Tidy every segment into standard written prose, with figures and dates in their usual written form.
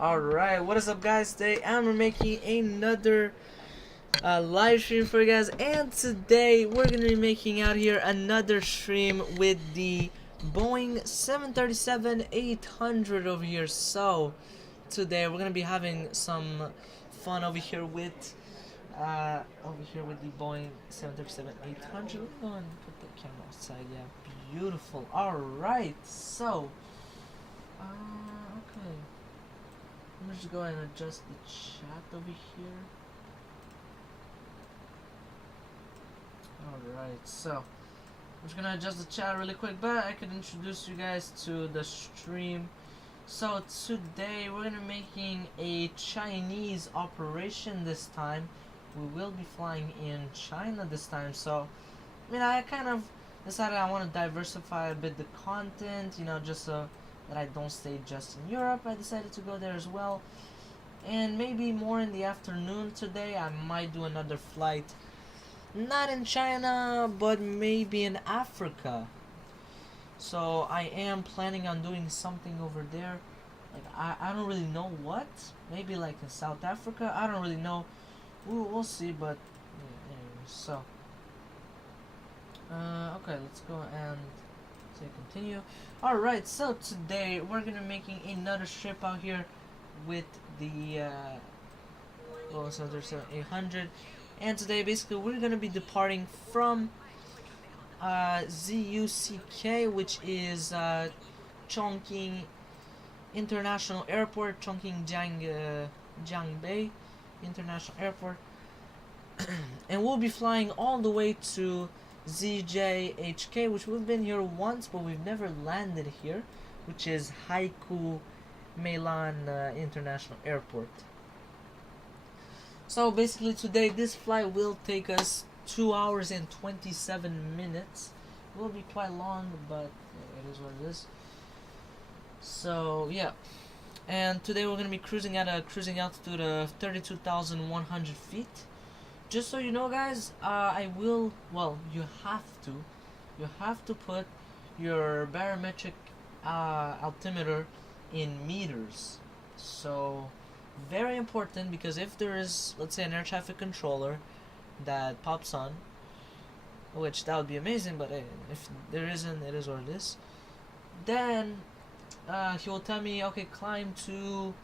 Alright, what is up guys? Today I'm making another live stream for you guys, and today we're going to be making out here another stream with the Boeing 737-800 over here. So today we're going to be having some fun over here with the Boeing 737-800. Let me go and put the camera outside. Yeah, beautiful. Alright, so okay. Let me just go ahead and adjust the chat over here. Alright, so I'm just gonna adjust the chat really quick, but I could introduce you guys to the stream. So today we're gonna be making a Chinese operation this time. We will be flying in China this time, so I mean, I kind of decided I want to diversify a bit the content, you know, just so that I don't stay just in Europe. I decided to go there as well, and maybe more in the afternoon today. I might do another flight, not in China, but maybe in Africa. So I am planning on doing something over there. Like I don't really know what. Maybe like in South Africa. I don't really know. We'll see. But yeah, anyway, so okay, let's go and say continue. Alright, so today we're gonna be making another trip out here with the Boeing 737-800, and today basically we're gonna be departing from ZUCK, which is Chongqing International Airport, Chongqing Jiangbei International Airport, and we'll be flying all the way to ZJHK, which we've been here once, but we've never landed here, which is Haikou Milan International Airport. So basically today this flight will take us 2 hours and 27 minutes. It will be quite long, but it is what it is. So yeah, and today we're going to be cruising at a cruising altitude of 32,100 feet. Just so you know guys, you have to put your barometric altimeter in meters. So very important, because if there is, let's say, an air traffic controller that pops on, which that would be amazing, but if there isn't, it is what it is, then he will tell me, okay, climb to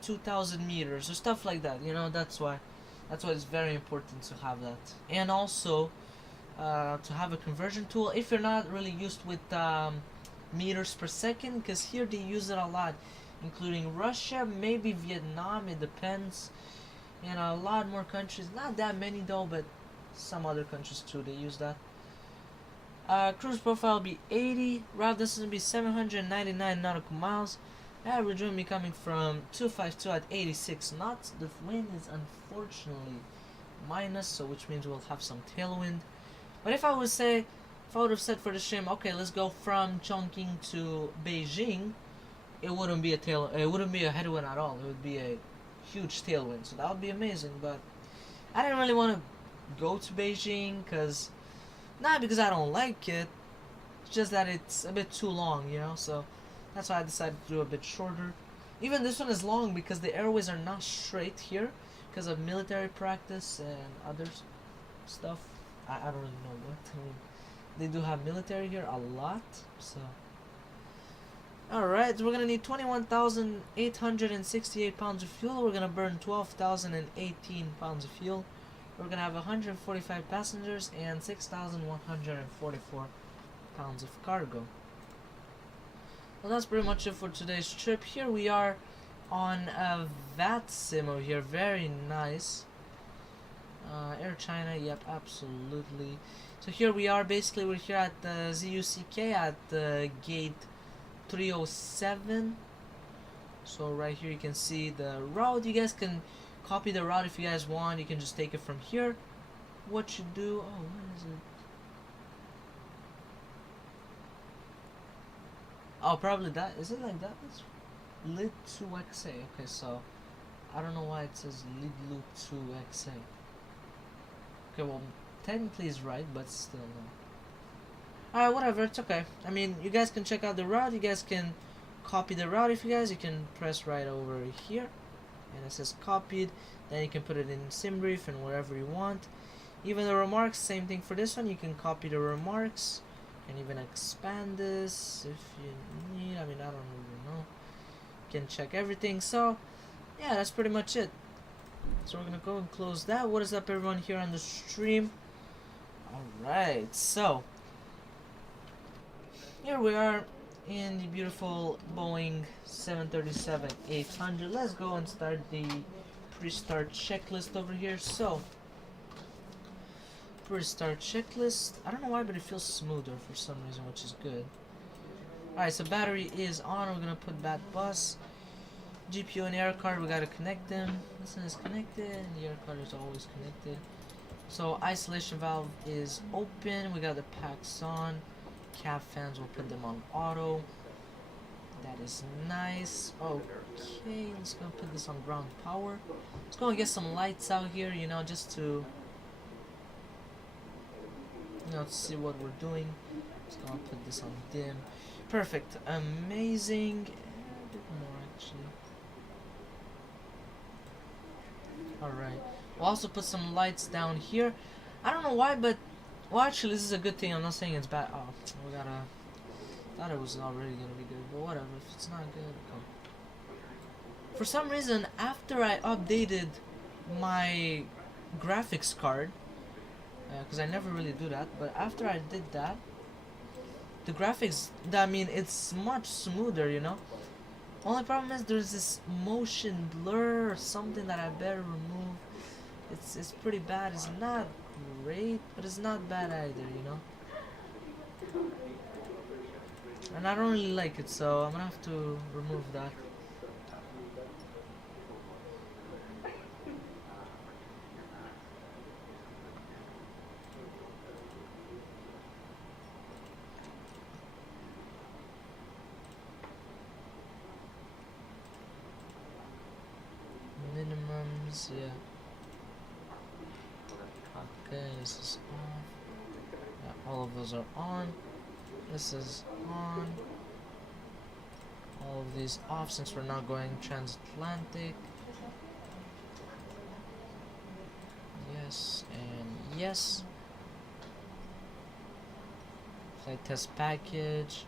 2,000 meters or stuff like that, you know. That's why it's very important to have that. And also to have a conversion tool if you're not really used with meters per second, because here they use it a lot, including Russia, maybe Vietnam, it depends, and a lot more countries, not that many though, but some other countries too, they use that. Cruise profile will be 80, route distance will be 799 nautical miles. Average wind be coming from 252 at 86 knots. The wind is unfortunately minus, so which means we'll have some tailwind. But if I would have said for the stream, okay, let's go from Chongqing to Beijing, it wouldn't be a headwind at all. It would be a huge tailwind, so that would be amazing. But I didn't really want to go to Beijing, not because I don't like it, it's just that it's a bit too long, you know. So that's why I decided to do a bit shorter. Even this one is long because the airways are not straight here because of military practice and other stuff. I don't really know what. I mean, they do have military here a lot, so. Alright, we're gonna need 21,868 pounds of fuel. We're gonna burn 12,018 pounds of fuel. We're gonna have 145 passengers and 6,144 pounds of cargo. Well, that's pretty much it for today's trip. Here we are on a VAT sim over here, very nice. Air China, yep, absolutely. So here we are, basically we're here at the ZUCK at the gate 307. So right here you can see the route. You guys can copy the route if you guys want. You can just take it from here. What you do, oh, what is it? Oh, probably that. Is it like that? It's lid 2XA. Okay, so I don't know why it says lid 2XA. Okay, well, technically it's right, but still no. Alright, whatever, it's okay. I mean, you guys can check out the route. You guys can copy the route. If you guys, you can press right over here, and it says copied. Then you can put it in SimBrief and wherever you want. Even the remarks, same thing for this one. You can copy the remarks. You can even expand this if you need. I mean, I don't really know. You can check everything. So yeah, that's pretty much it. So we're gonna go and close that. What is up, everyone, here on the stream? Alright, so here we are in the beautiful Boeing 737-800. Let's go and start the pre-start checklist over here. So pre-start checklist, I don't know why, but it feels smoother for some reason, which is good. Alright, so battery is on. We're gonna put bat bus. GPU and air card, we gotta connect them. This one is connected, and the air card is always connected. So isolation valve is open. We got the packs on. Cab fans, we'll put them on auto. That is nice. Okay, let's go put this on ground power. Let's go and get some lights out here, you know, just to, you know, to see what we're doing. Let's go and put this on dim. Perfect, amazing. A bit more actually. Alright, we'll also put some lights down here. I don't know why, but, well, actually this is a good thing. I'm not saying it's bad. Oh, we gotta, thought it was already gonna be good, but whatever. If it's not good, come. For some reason, after I updated my graphics card, because I never really do that, but after I did that, the graphics, I mean, it's much smoother, you know. Only problem is there's this motion blur or something that I better remove. It's pretty bad. It's not great, but it's not bad either, you know. And I don't really like it, so I'm gonna have to remove that. Minimums, yeah. Okay, this is off. Yeah, all of those are on. This is on. All of these off since we're not going transatlantic. Yes and yes. Flight test package.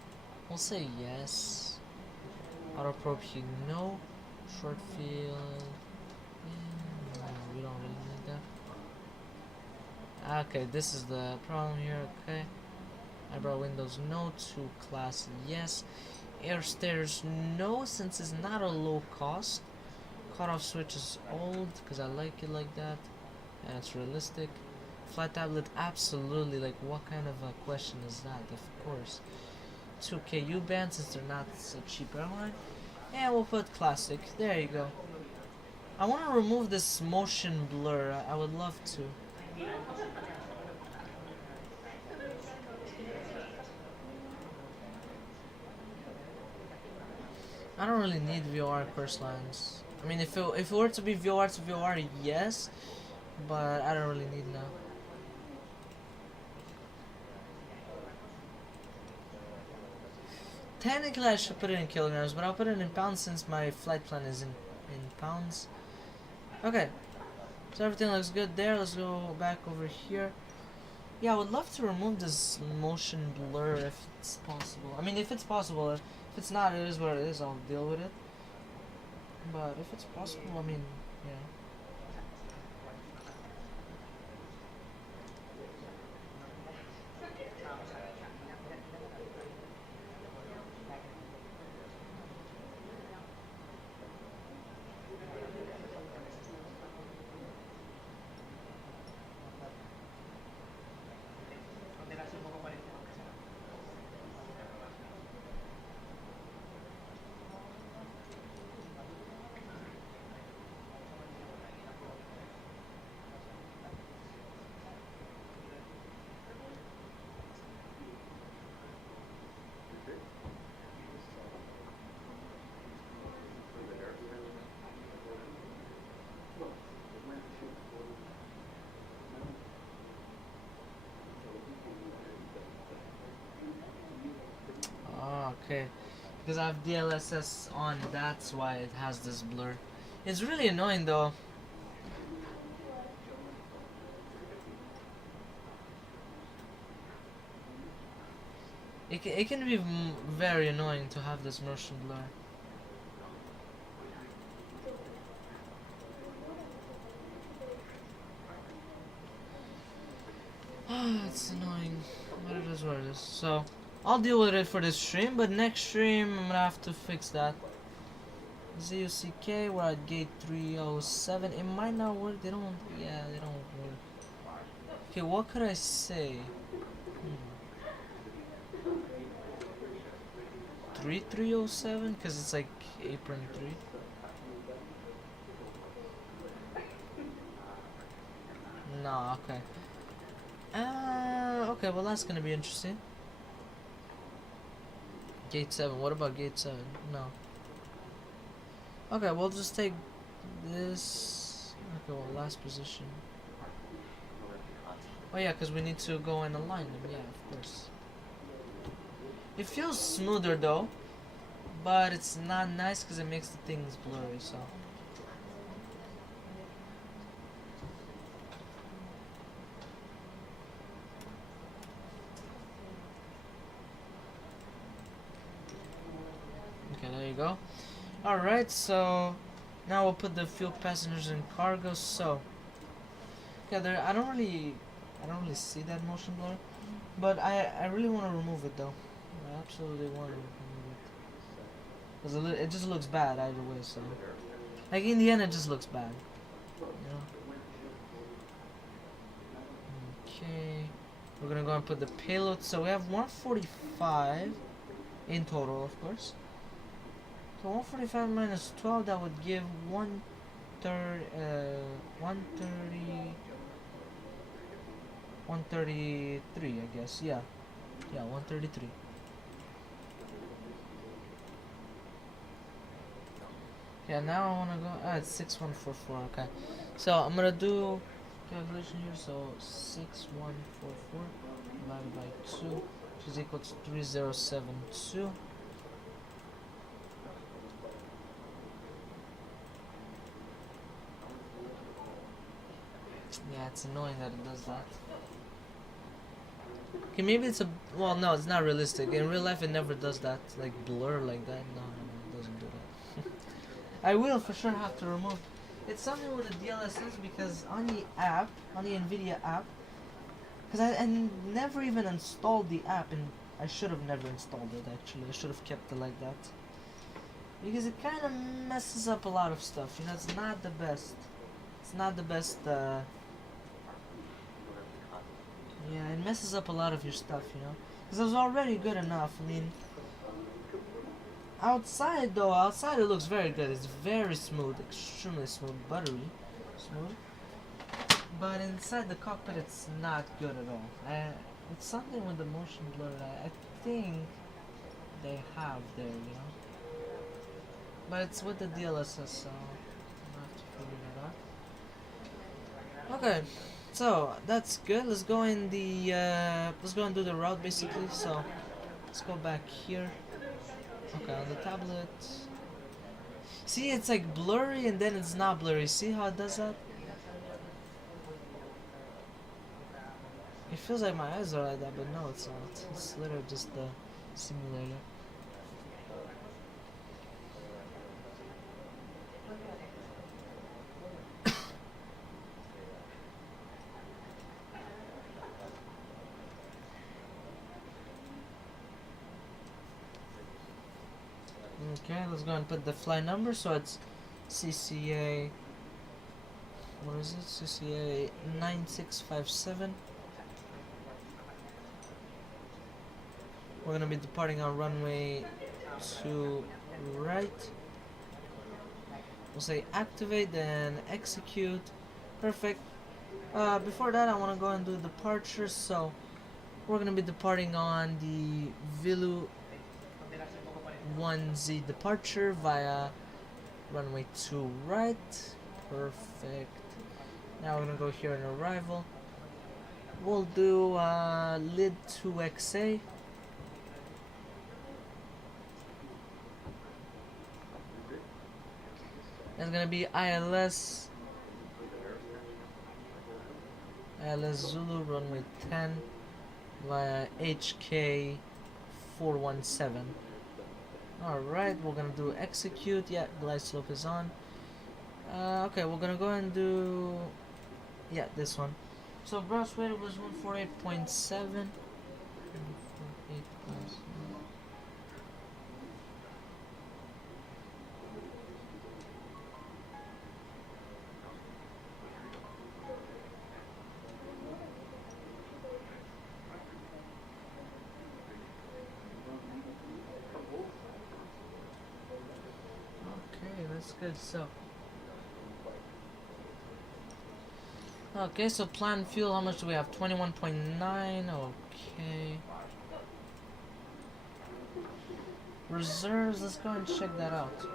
We'll say yes. Auto probe heat, no. Short field. No, we don't really need that. Okay, this is the problem here. Okay. Eyebrow windows, no. To class, yes. Air stairs, no, since it's not a low cost. Cutoff switch is old because I like it like that. And it's realistic. Flight tablet, absolutely. Like, what kind of a question is that? Of course. 2K U-band, since they're not a cheap airline. And we'll put classic. There you go. I want to remove this motion blur. I would love to. I don't really need VOR course lines. I mean, if it were to be VOR to VOR, yes, but I don't really need now. Technically, I should put it in kilograms, but I'll put it in pounds since my flight plan is in pounds. Okay, so everything looks good there. Let's go back over here. Yeah, I would love to remove this motion blur if it's possible. I mean, if it's possible. If it's not, it is what it is. I'll deal with it. But if it's possible, I mean, yeah. Okay, because I have DLSS on, that's why it has this blur. It's really annoying though. It can be very annoying to have this motion blur. It's annoying, but it is what it is. So, I'll deal with it for this stream, but next stream I'm gonna have to fix that. ZUCK, we're at gate 307. It might not work, they don't work. Okay, what could I say? 3307? Because it's like apron 3. No, okay. Okay, well that's gonna be interesting. Gate 7, what about gate 7? No. Okay, we'll just take this. Okay, well, last position. Oh yeah, because we need to go and align them, yeah, of course. It feels smoother though, but it's not nice because it makes the things blurry, so. Okay, there you go. Alright, so now we'll put the fuel, passengers, and cargo. So yeah, there I don't really see that motion blur, but I really want to remove it though. I absolutely want to remove it because it just looks bad either way. So like in the end, it just looks bad, you know. Okay, we're gonna go and put the payload. So we have 145 in total, of course. So 145 minus 12, that would give 133, I guess. Yeah, 133. Yeah, now I wanna go. It's 6144. Okay, so I'm gonna do calculation here. So 6144 divided by 2, which is equal to 3072. Yeah, it's annoying that it does that. Okay, maybe it's a... Well, no, it's not realistic. In real life, it never does that. Like, blur like that. No, it doesn't do that. I will for sure have to remove... It's something with the DLSS because on the app, on the NVIDIA app, because I never even installed the app, and I should have never installed it, actually. I should have kept it like that. Because it kind of messes up a lot of stuff. You know, it's not the best. It's not the best, yeah, it messes up a lot of your stuff, you know. Because it was already good enough. I mean, outside though, outside it looks very good. It's very smooth, extremely smooth, buttery smooth. But inside the cockpit, it's not good at all. It's something with the motion blur that I think they have there, you know. But it's with the DLSS, so I'll have to figure that out. Okay. So that's good. Let's go in the let's go and do the route basically. So let's go back here. Okay, on the tablet. See, it's like blurry and then it's not blurry. See how it does that? It feels like my eyes are like that, but no, it's not. It's literally just the simulator. Okay, let's go and put the flight number. So it's CCA. What is it? CCA 9657. We're gonna be departing on runway 2 right. We'll say activate, then execute. Perfect. Before that, I want to go and do departure. So we're gonna be departing on the Vilu 1Z departure via runway 2 right. Perfect. Now we're gonna go here in arrival. We'll do lid 2XA. It's gonna be ILS Zulu runway 10 via HK 417. Alright, we're gonna do execute. Yeah, glide slope is on. Okay, we're gonna go and do, yeah, this one. So gross weight was 148.7. Okay, that's good. So planned fuel, how much do we have? 21.9. Okay. Reserves, let's go and check that out.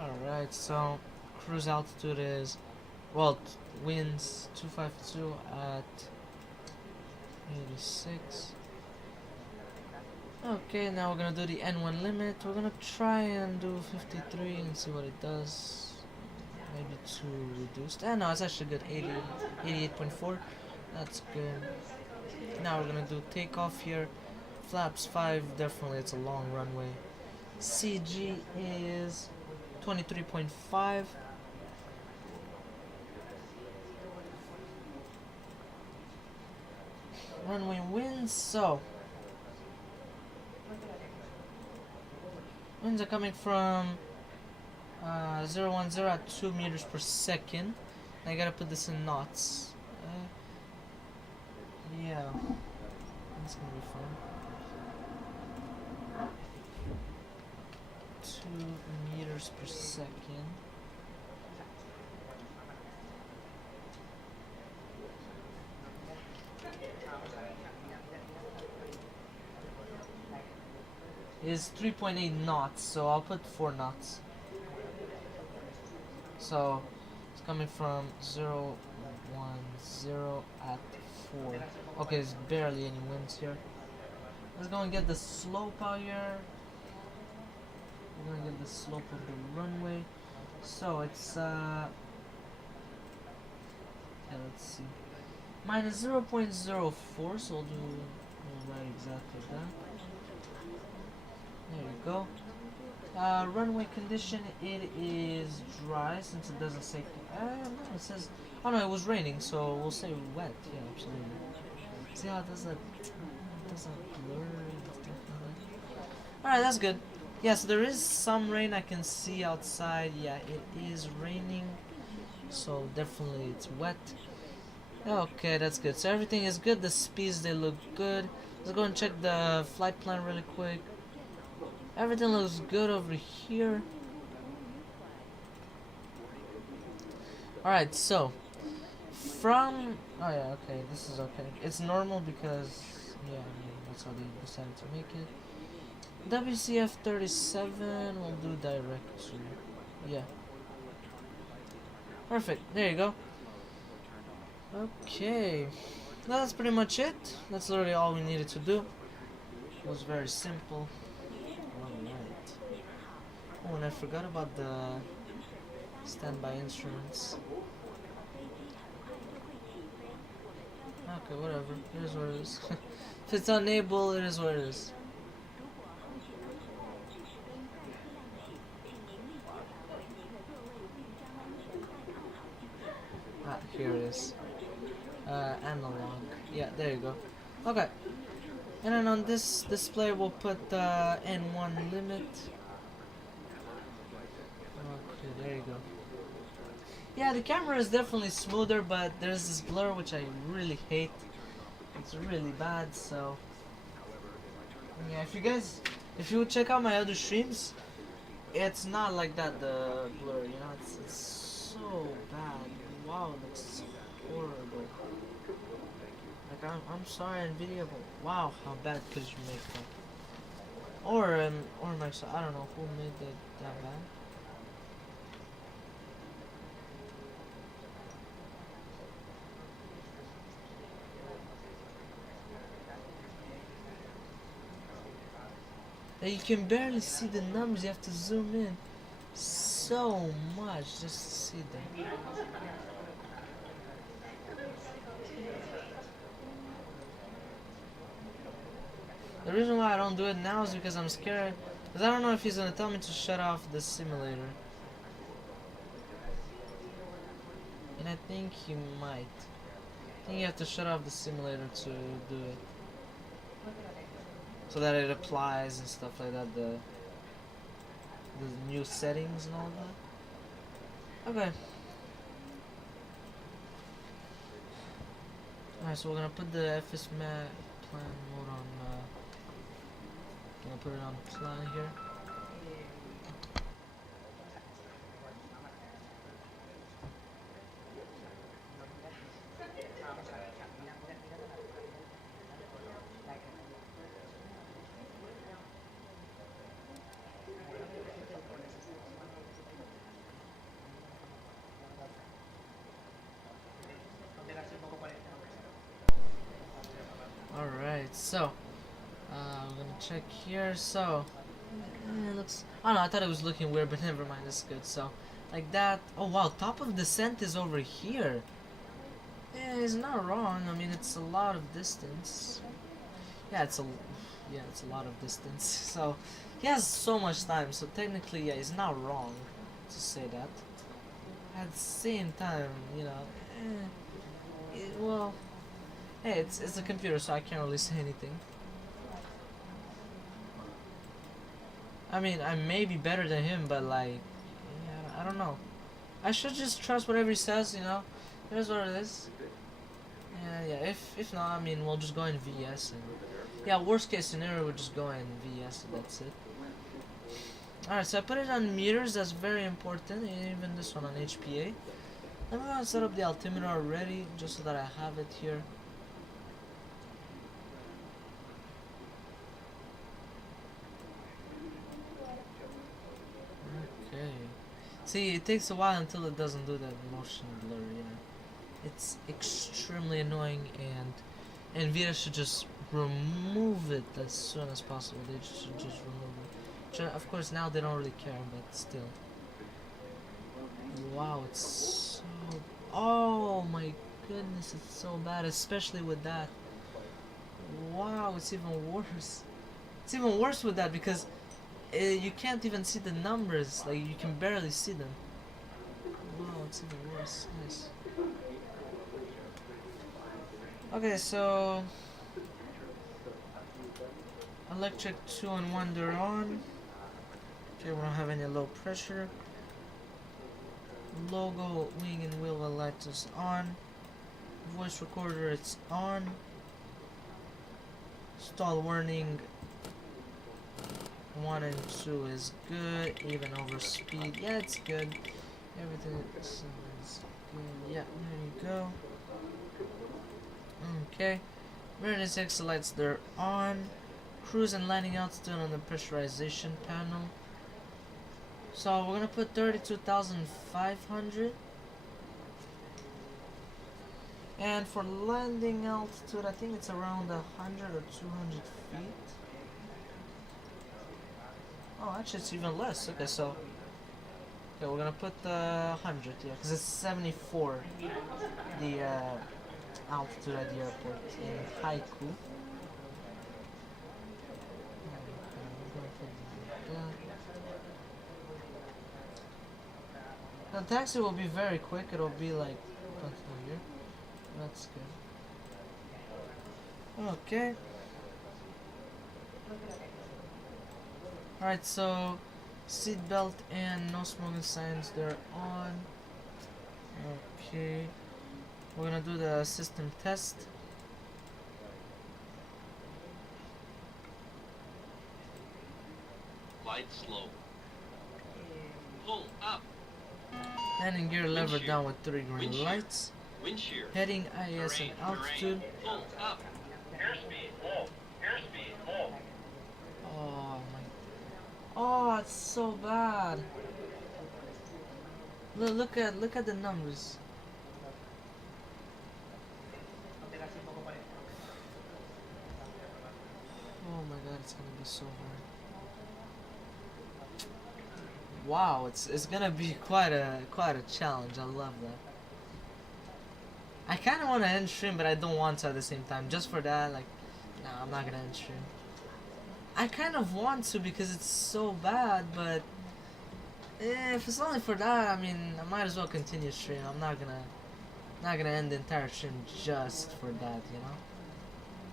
Alright, so cruise altitude is, well, winds 252 at 86. Okay, now we're gonna do the N1 limit. We're gonna try and do 53 and see what it does. Maybe too reduced. No, it's actually good. 88.4. That's good. Now we're gonna do takeoff here. Flaps 5, definitely it's a long runway. CG is 23.5. Runway winds, so winds are coming from 010 at 2 meters per second. I gotta put this in knots. Yeah, that's gonna be fun. 2 meters per second. Is 3.8 knots, so I'll put 4 knots. So it's coming from 010 at 4. Okay, there's barely any winds here. Let's go and get the slope out here. We're gonna get the slope of the runway. So it's yeah, let's see, minus 0.04. So we'll write exactly that. There you go. Runway condition, it is dry since it doesn't say. No, it says. Oh no, it was raining, so we'll say wet. Yeah, absolutely. See how it does that? Blur and stuff like that. Alright, that's good. Yeah, so there is some rain I can see outside. Yeah, it is raining, so definitely it's wet. Okay, that's good. So everything is good. The speeds, they look good. Let's go and check the flight plan really quick. Everything looks good over here. Alright, so from, oh yeah, okay, this is okay. It's normal because, yeah, I mean, that's how they decided to make it. WCF 37, we'll do direct to, yeah. Perfect, there you go. Okay, that's pretty much it. That's literally all we needed to do. It was very simple. Alright. Oh, and I forgot about the standby instruments. Okay, whatever. It is what it is. If it's unable, it is what it is. here it is. Analog. Yeah, there you go. Okay. And then on this display we'll put the N1 limit. Okay, there you go. Yeah, the camera is definitely smoother, but there's this blur which I really hate. It's really bad, so yeah, if you check out my other streams, it's not like that, the blur, you know, it's so bad. Wow, it looks horrible. Like, I'm sorry, NVIDIA, but wow, how bad could you make that? Or Microsoft, I don't know who made that bad. Like, you can barely see the numbers, you have to zoom in so much just to see them. The reason why I don't do it now is because I'm scared, because I don't know if he's gonna tell me to shut off the simulator. And I think he might. I think you have to shut off the simulator to do it, so that it applies and stuff like that, the new settings and all that. Okay. Alright, so we're gonna put the FS plan mode on, gonna put it on plan here. Alright, so I'm gonna check here. So it looks, I don't know, I thought it was looking weird, but never mind, it's good. So like that. Oh wow, top of descent is over here. Yeah, it's not wrong. I mean, it's a lot of distance. Yeah, it's a lot of distance. So he has so much time, so technically, yeah, it's not wrong to say that. At the same time, you know, well, hey, it's a computer, so I can't really say anything. I mean, I may be better than him, but like, yeah, I don't know. I should just trust whatever he says, you know. Here's what it is. Yeah. If not, I mean, we'll just go in VS and yeah, worst case scenario, we'll just go in VS and that's it. Alright, so I put it on meters. That's very important. Even this one on HPA. I'm gonna set up the altimeter already, just so that I have it here. Okay. See, it takes a while until it doesn't do that motion blur, you know. It's extremely annoying, and NVIDIA should just remove it as soon as possible. They should just remove it. Of course, now they don't really care, but still. Wow, it's so... Oh my goodness, it's so bad, especially with that. Wow, it's even worse. It's even worse with that because you can't even see the numbers. Like, you can barely see them. Wow, it's even worse. Nice. Okay, so electric 2 and 1, they're on. Okay, we don't have any low pressure. Logo, wing and wheel light is on. Voice recorder, it's on. Stall warning 1 and 2 is good. Even over speed, yeah, it's good. Everything is good. Yeah, there you go. Okay, emergency exit lights, they're on. Cruise and landing altitude on the pressurization panel. So we're gonna put 32,500. And for landing altitude, I think it's around 100 or 200 feet. Oh, actually it's even less. Okay, so okay, we're gonna put 100, yeah, because it's 74 the altitude at the airport in Haikou. The taxi will be very quick. It'll be like here. That's good. Okay. Alright, so seat belt and no smoking signs, they're on. Okay. We're gonna do the system test. Lights low. Pull up. Landing gear lever Windshield. down with 3 green Windshield. lights. Wind shear. Heading IS and Terrain, altitude. terrain. Pull up. Airspeed low. Airspeed low. Oh my. Oh, it's so bad. Look at the numbers. Oh my god, it's gonna be so hard. Wow, it's gonna be quite a challenge. I love that. I kind of want to end stream, but I don't want to at the same time. Just for that, like, nah, I'm not gonna end stream. I kind of want to because it's so bad, but if it's only for that, I mean, I might as well continue stream. I'm not gonna end the entire stream just for that, you know.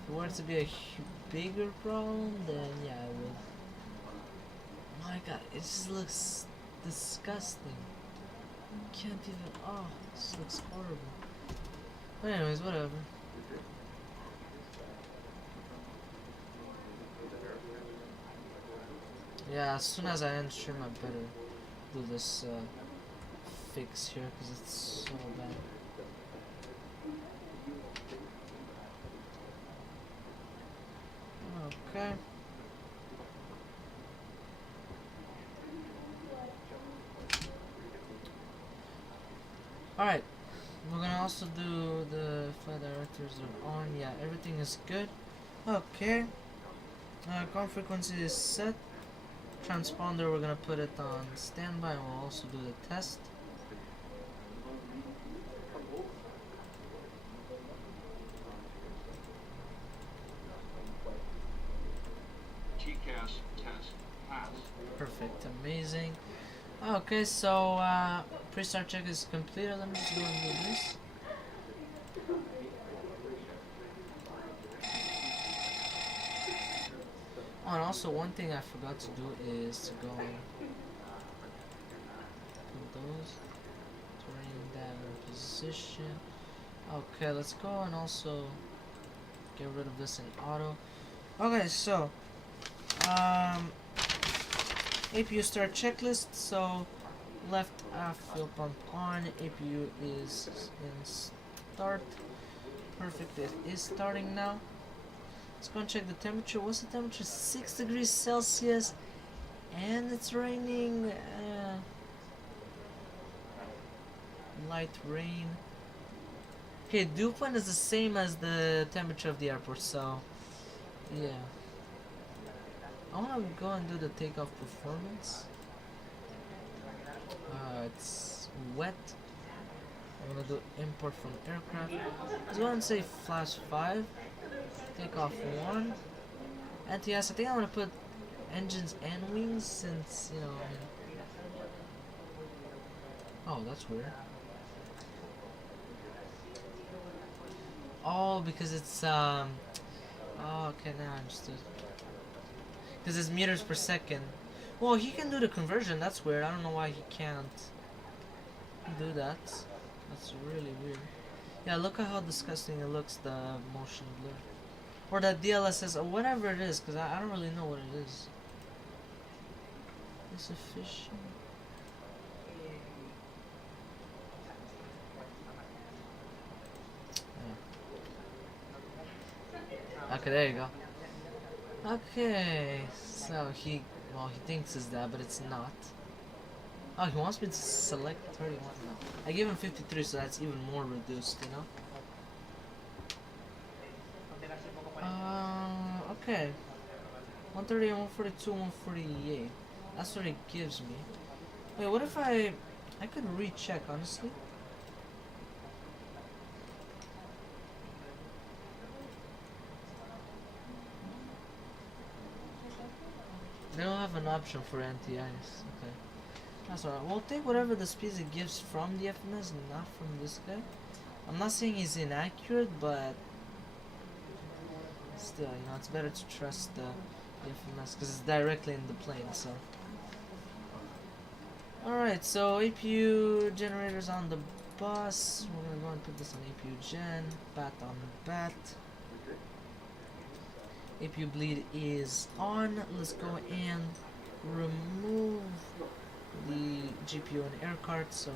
If it were to be a bigger problem, then yeah, I would. My god, it just looks disgusting. Can't even. Oh, this looks horrible. But anyways, whatever. Yeah, as soon as I end stream, I better do this fix here because it's so bad. Okay. Alright, we're gonna also do the flight directors are on. Yeah, everything is good. Okay. Call frequency is set. Transponder, we're gonna put it on standby, and we'll also do the test. TCAS test pass. Perfect, amazing. Okay, so pre-start check is completed. Let me just go and do this. Oh, and also one thing I forgot to do is to go and put those, turning that in position. Okay, let's go and also get rid of this in auto. Okay, so APU start checklist. So left fuel pump on. APU is in start. Perfect. It is starting now. Let's go and check the temperature. What's the temperature? 6 degrees Celsius, and it's raining. Light rain. Okay, dew point is the same as the temperature of the airport, so yeah. I want to go and do the takeoff performance. It's wet. I'm gonna do import from aircraft. Let's go and say flash 5. Takeoff 1. NTS, I think I'm gonna put engines and wings since, you know, I mean. Oh, that's weird. Oh, because it's, oh, okay, now I understood. Because it's meters per second. Well, he can do the conversion, that's weird. I don't know why he can't do that. That's really weird. Yeah, look at how disgusting it looks, the motion blur. Or that DLSS, or whatever it is, because I don't really know what it is. Insufficient. Yeah. Okay, there you go. Okay, so he thinks it's that, but it's not. Oh, he wants me to select 31 now. I gave him 53, so that's even more reduced, you know? Okay. 138, 142, 148. That's what it gives me. Wait, what if I could recheck, honestly? They don't have an option for NTIs. Okay. That's alright. We'll take whatever the speeds it gives from the FMS, not from this guy. I'm not saying he's inaccurate, but still, you know, it's better to trust the FMS because it's directly in the plane. So, all right. So APU generators on the bus. We're gonna go and put this on APU gen. Bat on bat. APU bleed is on. Let's go and remove the GPU and air card. So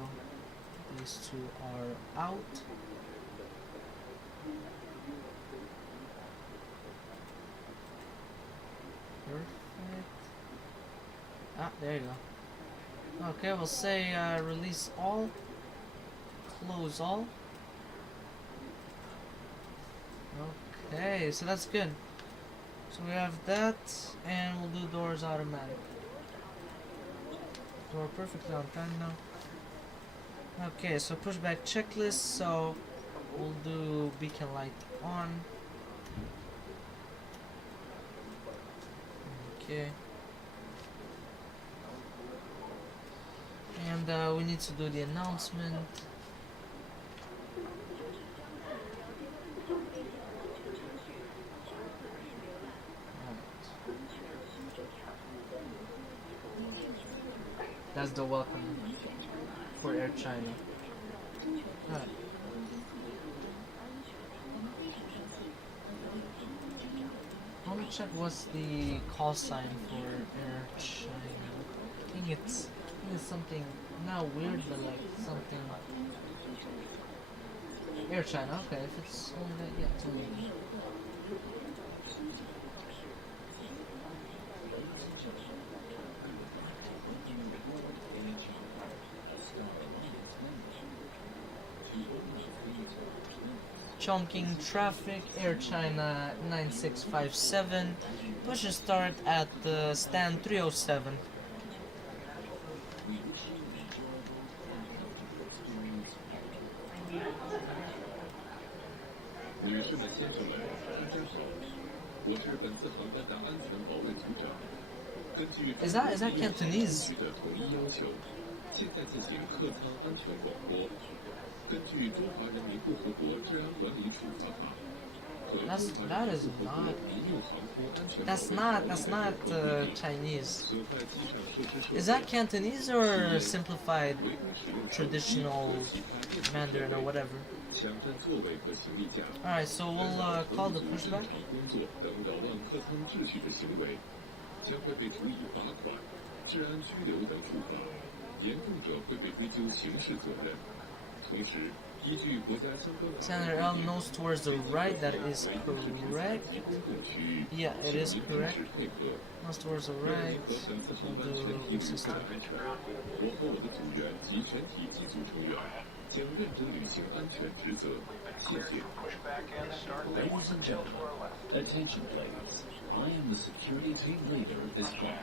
these two are out. Perfect. Ah, there you go. Okay, we'll say release all, close all. Okay, so that's good. So we have that, and we'll do doors automatic. So we're perfectly on time now. Okay, so pushback checklist. So we'll do beacon light on. Okay. And we need to do the announcement. That's the welcome for Air China. Alright. Let me check what's the call sign for Air China. I think it's something not weird, but like something. Air China. Okay, if it's only that, yeah, it's only that. Chongqing traffic, Air China 9657, push and start at stand 307. Is that Cantonese? That's not Chinese. Is that Cantonese or simplified traditional Mandarin or whatever? Alright, so we'll call the pushback. Senator L nose towards the right, that is correct. Yeah, it is correct. Nose towards the right. We'll do system. Ladies and gentlemen, attention please. I am the security team leader of this flight.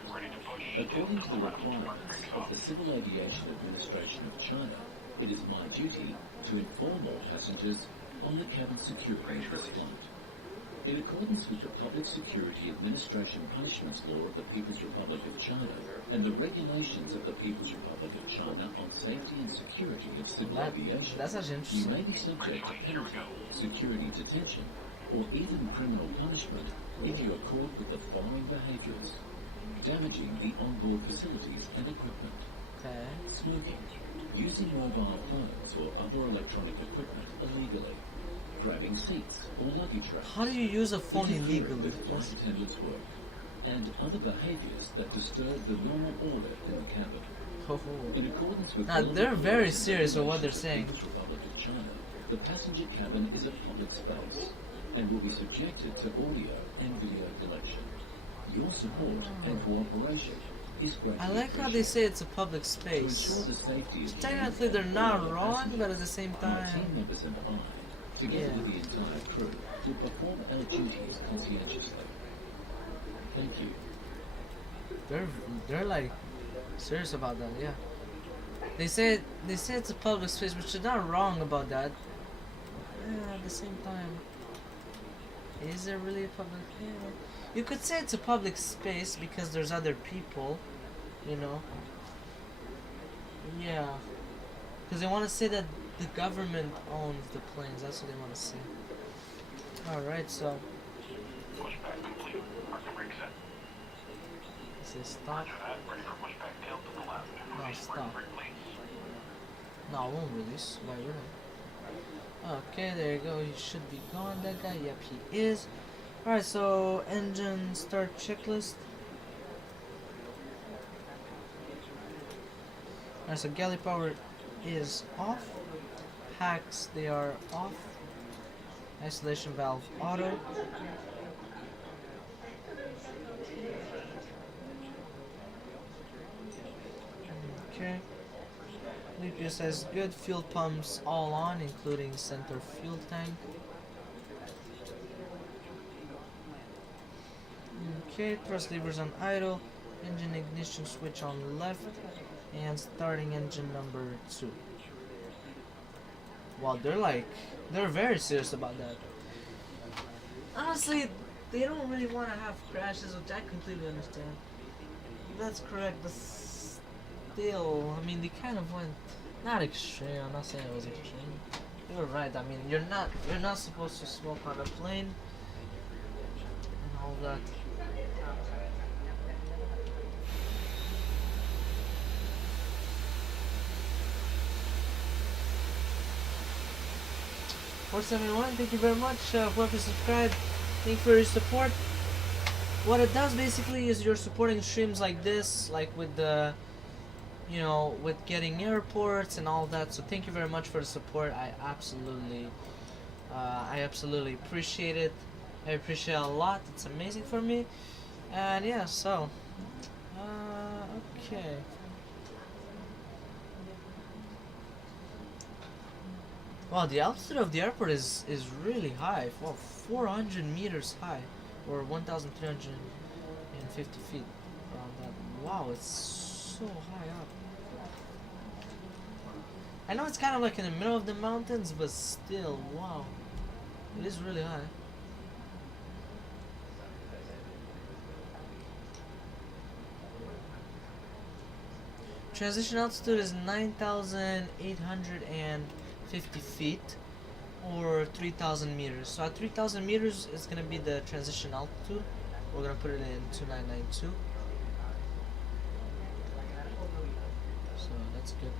According to the requirements of the Civil Aviation Administration of China, it is my duty to inform all passengers on the cabin security of this flight. In accordance with the Public Security Administration Punishments Law of the People's Republic of China and the regulations of the People's Republic of China on safety and security of civil aviation, you may be subject to penalty, security detention, or even criminal punishment if you are caught with the following behaviors: damaging the onboard facilities and equipment, smoking, using mobile phones or other electronic equipment illegally, grabbing seats or luggage racks. How do you use a phone illegally? With flight attendants' work, and other behaviors that disturb the normal order in the cabin. In accordance with they're very serious with what they're saying. The Republic of China, the passenger cabin is a public space and will be subjected to audio and video collection. Your support and cooperation is greatly I like how they say it's a public space. To ensure the safety of Technically they're not wrong, but at the same my time, team members and I, together with the entire crew, will perform our duties conscientiously. Thank you. they're like serious about that, yeah. They say it's a public space, which is not wrong about that. At the same time, is there really a public? Yeah. You could say it's a public space because there's other people, you know. Yeah, because they want to say that the government owns the planes. That's what they want to see. Alright, so Pushback complete. Parking brake set. this is stop. Roger that. Ready for pushback tilt to the left. No, Release stop. parking brake, please. No, it won't release. Why would it? Okay, there you go. He should be gone, that guy. Yep, he is. Alright, so engine start checklist. Alright, so galley power is off. Hacks, they are off. Isolation valve auto. Okay. Nuclear says good. Fuel pumps all on, including center fuel tank. Okay, thrust levers on idle. Engine ignition switch on left. And starting engine number 2. Wow, they're very serious about that. Honestly, they don't really want to have crashes, which I completely understand. That's correct, but still, I mean, they kind of went not extreme. I'm not saying it was extreme. You're right. I mean, you're not supposed to smoke on a plane and all that. $471, thank you very much. Whoever subscribed, thank you for your support. What it does basically is you're supporting streams like this, like with the, you know, with getting airports and all that. So thank you very much for the support. I absolutely appreciate it. I appreciate it a lot. It's amazing for me. And yeah, so, okay. Wow, the altitude of the airport is really high. Well, 400 meters high, or 1,350 feet around that. Wow, it's so high up. I know it's kind of like in the middle of the mountains, but still, wow, it is really high. Transition altitude is 9,850 feet or 3,000 meters. So at 3,000 meters is going to be the transition altitude. We're going to put it in 2992. So that's good.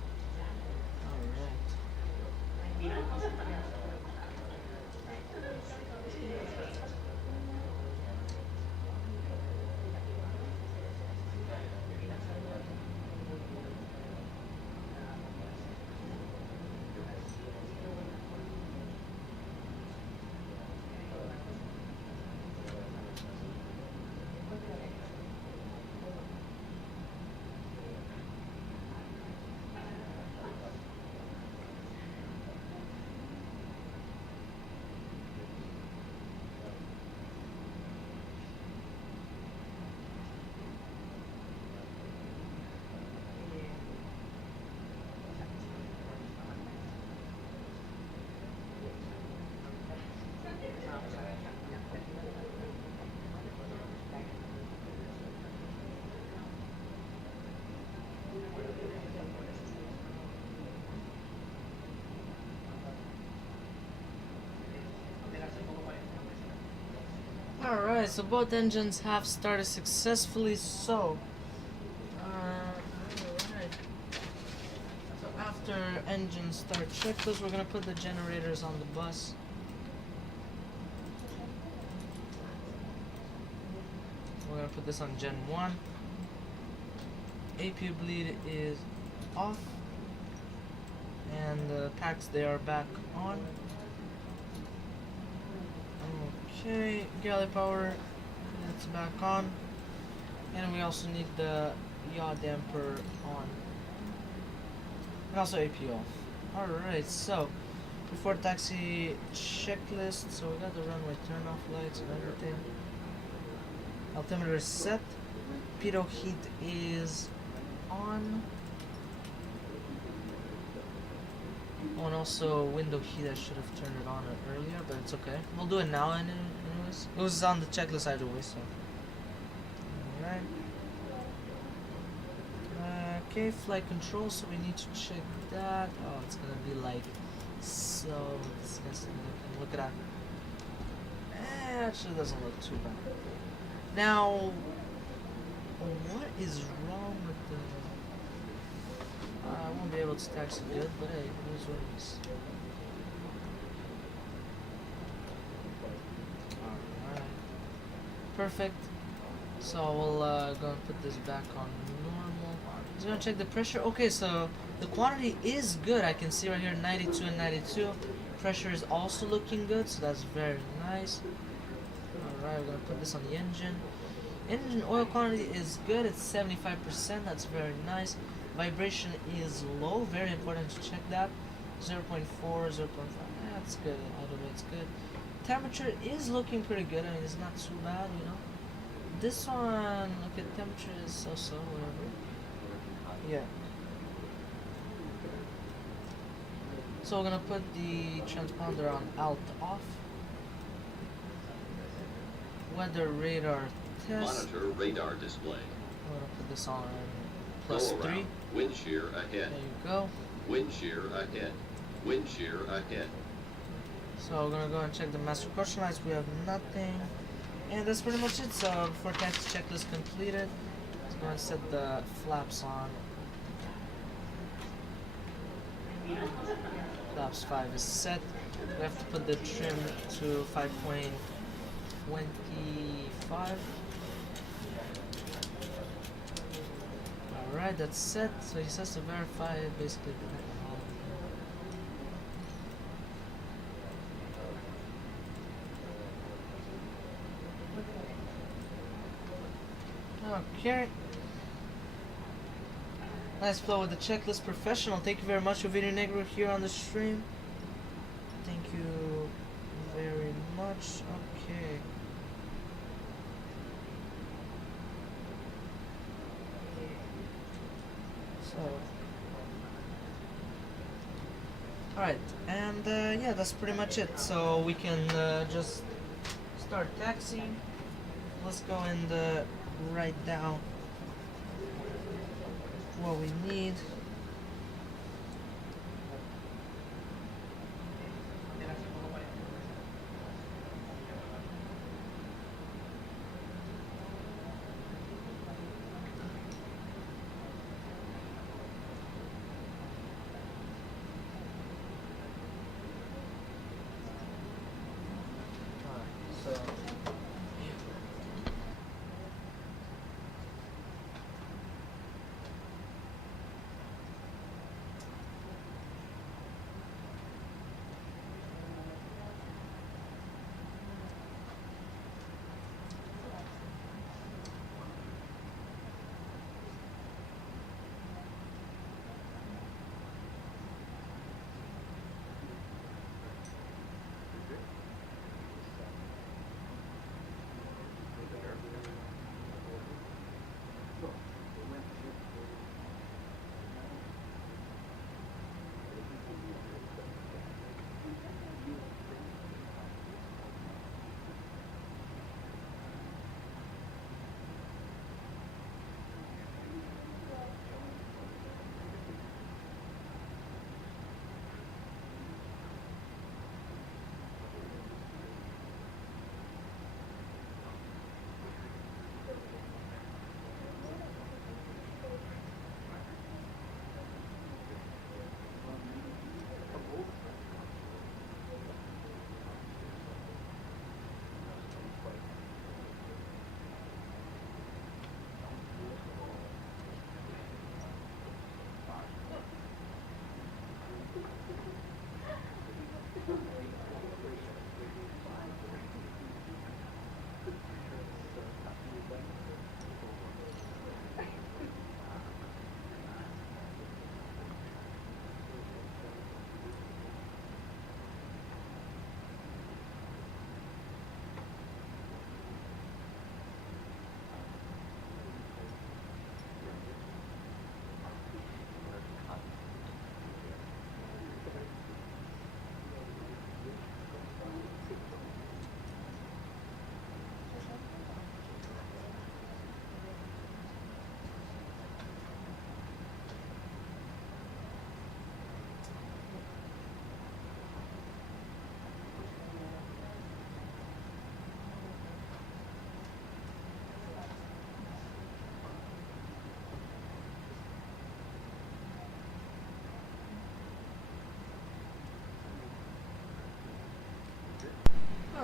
Alright. Alright, so both engines have started successfully, so alright. So after engine start checklist, we're gonna put the generators on the bus. We're gonna put this on Gen 1. APU bleed is off. And the packs, they are back on. Okay, galley power, it's back on. And we also need the yaw damper on. And also APU off. Alright, so before taxi checklist, so we got the runway turn off lights and everything. Altimeter is set. Pitot heat is on. Oh, and also window heat, I should have turned it on earlier, but it's okay. We'll do it now anyways. It was on the checklist either way, so. Alright. Okay, flight control, so we need to check that. Oh, it's gonna be like so disgusting looking. Look at that. Actually, doesn't look too bad. Now, what is wrong with the? I won't be able to tax it good, but hey, it is what it is. Alright. Perfect. So we'll go and put this back on normal. Just gonna check the pressure. Okay, so the quantity is good. I can see right here 92 and 92. Pressure is also looking good, so that's very nice. Alright, we're gonna put this on the engine. Engine oil quantity is good. It's 75%. That's very nice. Vibration is low. Very important to check that. 0.4, 0.5. That's good. Either way, it's good. Temperature is looking pretty good. I mean, it's not too bad, you know. This one, okay, temperature is so-so, whatever. Yeah. So we're gonna put the transponder on alt off. Weather radar test. Monitor radar display. I'm gonna put this on Go +3. around. Wind shear ahead. There you go. Wind shear ahead. Wind shear ahead. So we're gonna go and check the master caution lights. We have nothing. And that's pretty much it. So before tax checklist completed, let's go and set the flaps on. Flaps 5 is set. We have to put the trim to 5.25. Alright, that's set. So he says to verify it basically. Okay. Nice flow with the checklist professional. Thank you very much for Video Negro here on the stream. Thank you very much. Okay. So. Alright, and yeah, that's pretty much it. So we can just start taxiing. Let's go and write down what we need.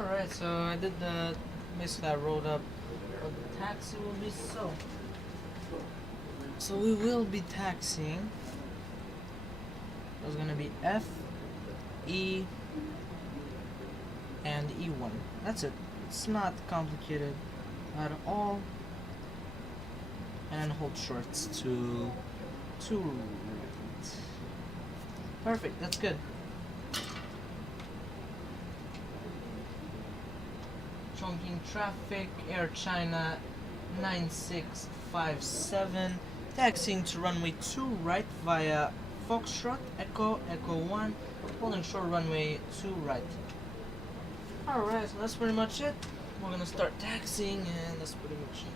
Alright, so I did the, basically I wrote up what the taxi will be, so we will be taxiing. There's gonna be F, E, and E1. That's it. It's not complicated at all. And then hold shorts to right. Perfect, that's good. Chongqing traffic, Air China 9657, taxiing to runway 2 right via Foxtrot, Echo 1, holding short runway 2 right. Alright, so that's pretty much it. We're gonna start taxiing, and that's pretty much it.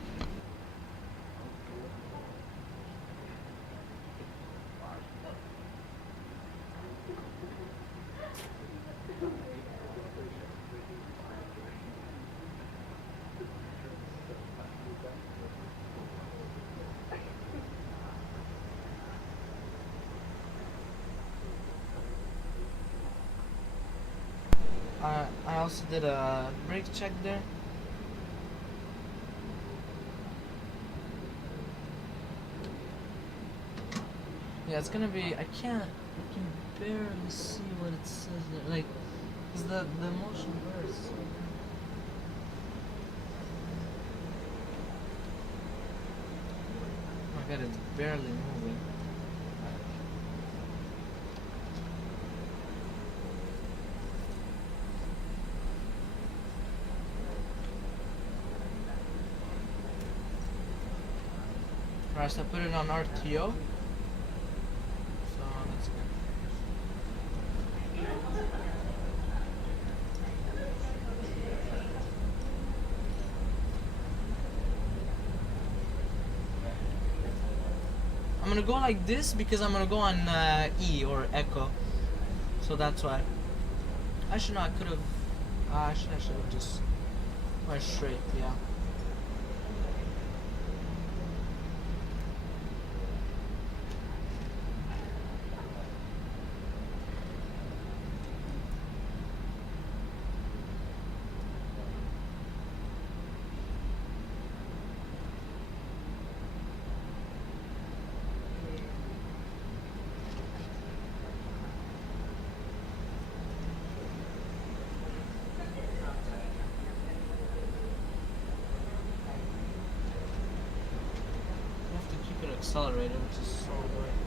I also did a brake check there. Yeah, it's gonna be, I can barely see what it says there, like, cause the motion blur is so... Oh my god, it's barely moving. Alright, so I put it on RTO. So that's good. I'm gonna go like this because I'm gonna go on E or Echo. So that's why. Actually, no, I could have. Actually, I should have just went straight, yeah. Accelerator, which is so annoying.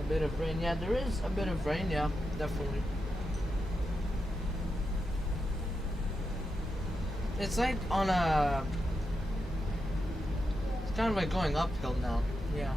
A bit of rain, yeah, there is a bit of rain, yeah, definitely. It's like on a... It's kind of like going uphill now, yeah.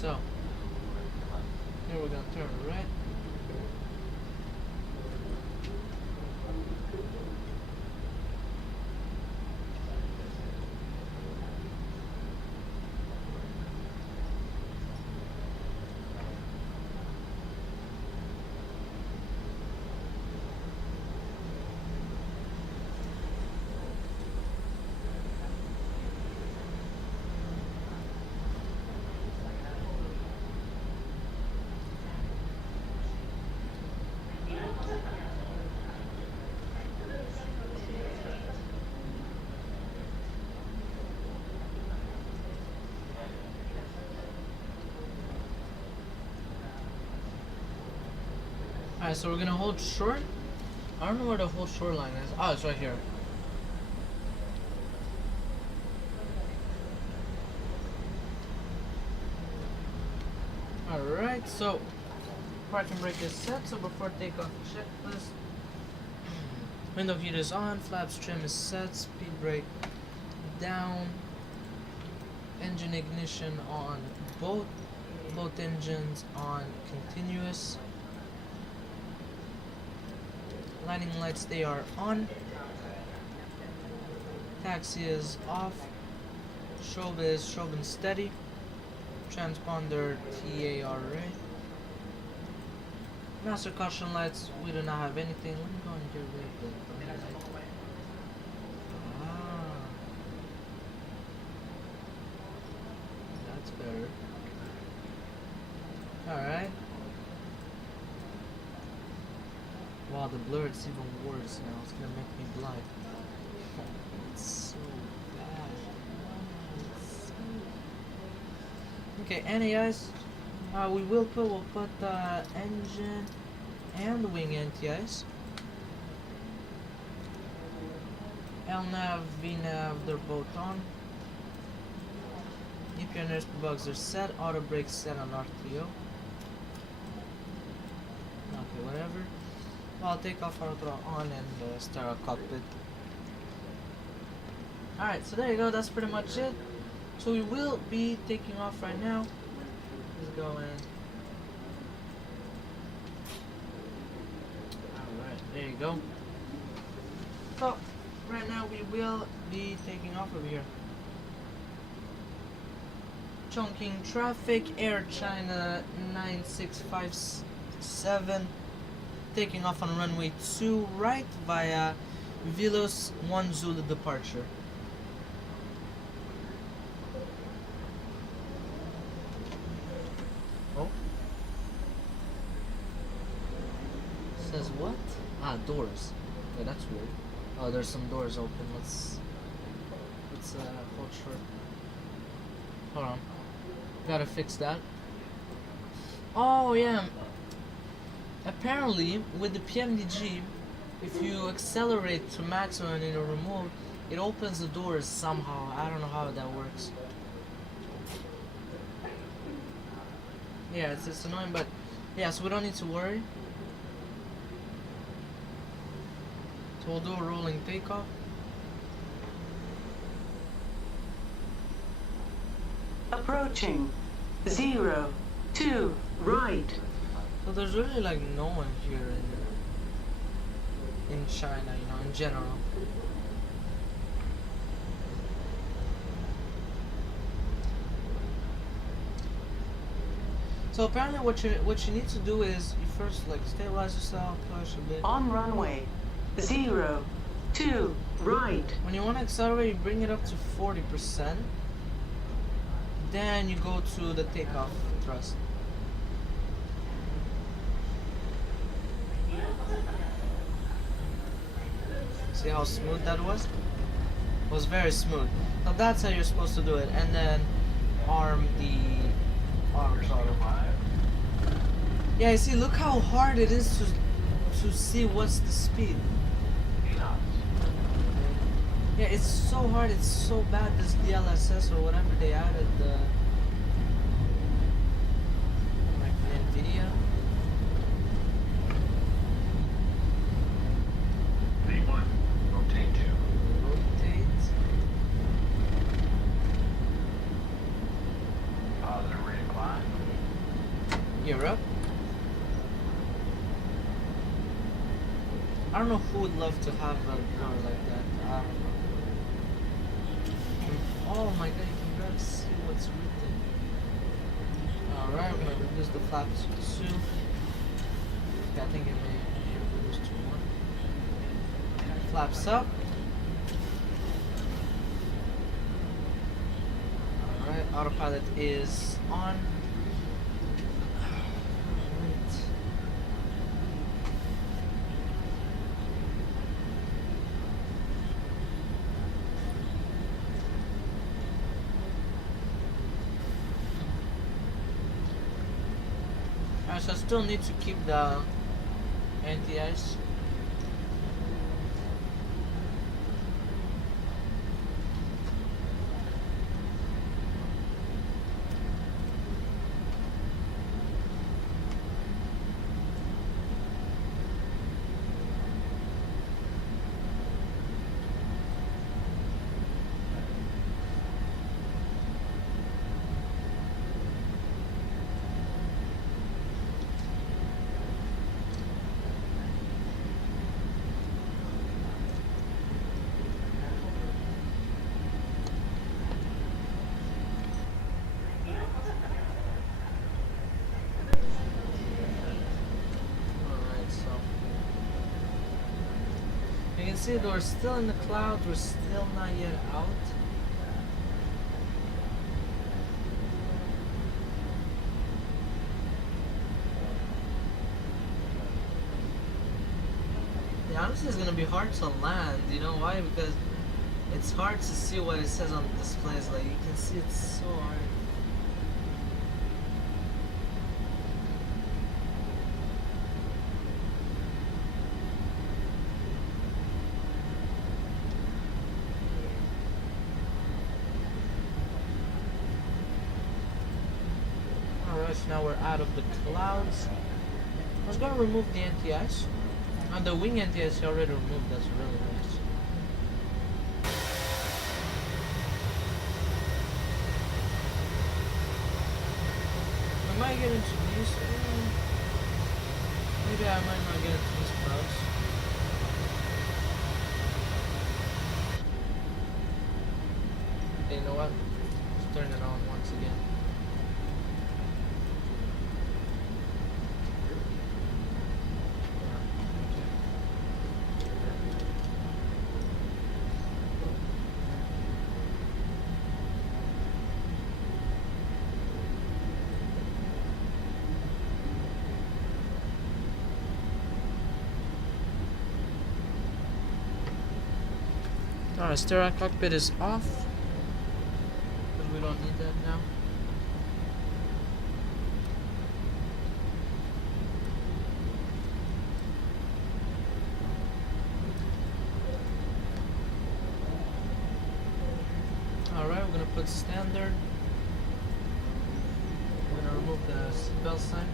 So, here we're gonna turn right. Alright, so we're gonna hold short. I don't know where the whole shoreline is. Oh, it's right here. Alright, so parking brake is set, so before takeoff checklist. Window heat is on, flaps trim is set, speed brake down, engine ignition on both engines on continuous. Lining lights, they are on. Taxi is off. Strobe is strobe and steady. Transponder TARA. Master caution lights, we do not have anything. Let me go and get rid of the light. Ah, that's better. Alright. Wow, the blur is even worse now. It's gonna make me blind. It's so bad. Okay, NAIs. We'll put the engine and the wing NTIs. LNAV, VNAV, they're both on. EPR and airspeed bugs are set. Auto brakes set on RTO. Okay, whatever. I'll take off our throttle on and start our cockpit. Alright, so there you go, that's pretty much it. So we will be taking off right now. Let's go in. Alright, there you go. So, right now we will be taking off over here. Chongqing traffic, Air China 9657. Taking off on runway 2 right via Vilos 1 Zulu departure. Oh. Says what? Ah, doors. Yeah, that's weird. Oh, there's some doors open. Let's hold short. Hold on. Gotta fix that. Oh yeah. Apparently, with the PMDG, if you accelerate to maximum and you remove, it opens the doors somehow. I don't know how that works. Yeah, it's annoying, but yeah, so we don't need to worry. So we'll do a rolling takeoff. Approaching 0, 2, right. So there's really like no one here in China, you know, in general. So apparently what you need to do is you first like stabilize yourself, push a bit. On runway 0, 2, right. When you want to accelerate, you bring it up to 40%. Then you go to the takeoff thrust. See how smooth that was? It was very smooth. Now that's how you're supposed to do it. And then arm the arm throttle. Yeah, you see, look how hard it is to see what's the speed. Yeah, it's so hard, it's so bad, this DLSS or whatever they added, like NVIDIA. V1, rotate 2. Rotate. Positive rate of climb. Gear up. I don't know who would love to have a car like that. I don't know. Oh my god, you can barely see what's written. Alright, we're gonna reduce the flaps to 2. Okay, I think it may reduce to 1. Flaps up. Alright, autopilot is on. So I still need to keep the anti-ice. You can see we're still in the clouds, we're still not yet out. Yeah, honestly, it's gonna be hard to land. You know why? Because it's hard to see what it says on the displays. Like, you can see it's so hard. Alright, so now we're out of the clouds. I was gonna remove the anti-ice. And the wing anti-ice already removed, that's really nice. I might get into these. Maybe I might not get into these clouds. Okay, you know what? Let's turn it on once again. Alright, steering cockpit is off. Because we don't need that now. Alright, we're gonna put standard. We're gonna remove the seatbelt sign.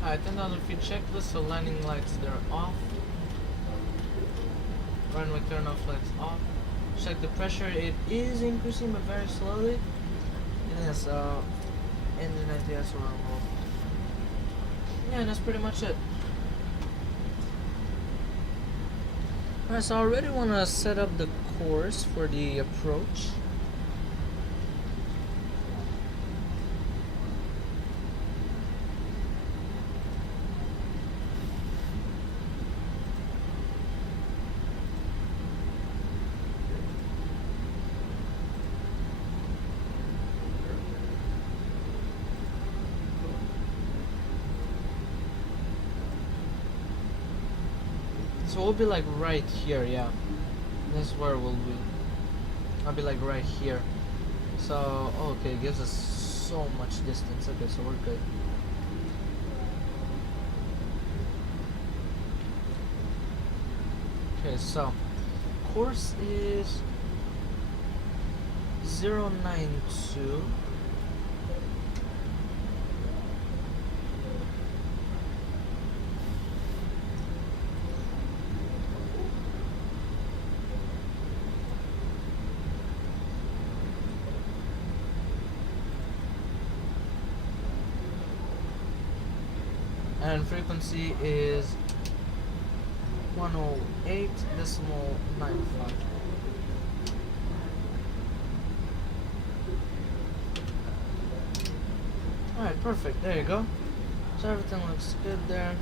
Alright, 10,000 feet checklist, so landing lights, they're off. Runway turn off lights off. Check the pressure, it is increasing but very slowly. And yes, engine ITS will remove. Yeah, and that's pretty much it. Alright, so I already want to set up the course for the approach. So we'll be like right here, yeah. This is where we'll be. I'll be like right here. So, okay, it gives us so much distance. Okay, so we're good. Okay, so course is 092. And frequency is 108.95. Alright, perfect. There you go. So everything looks good there.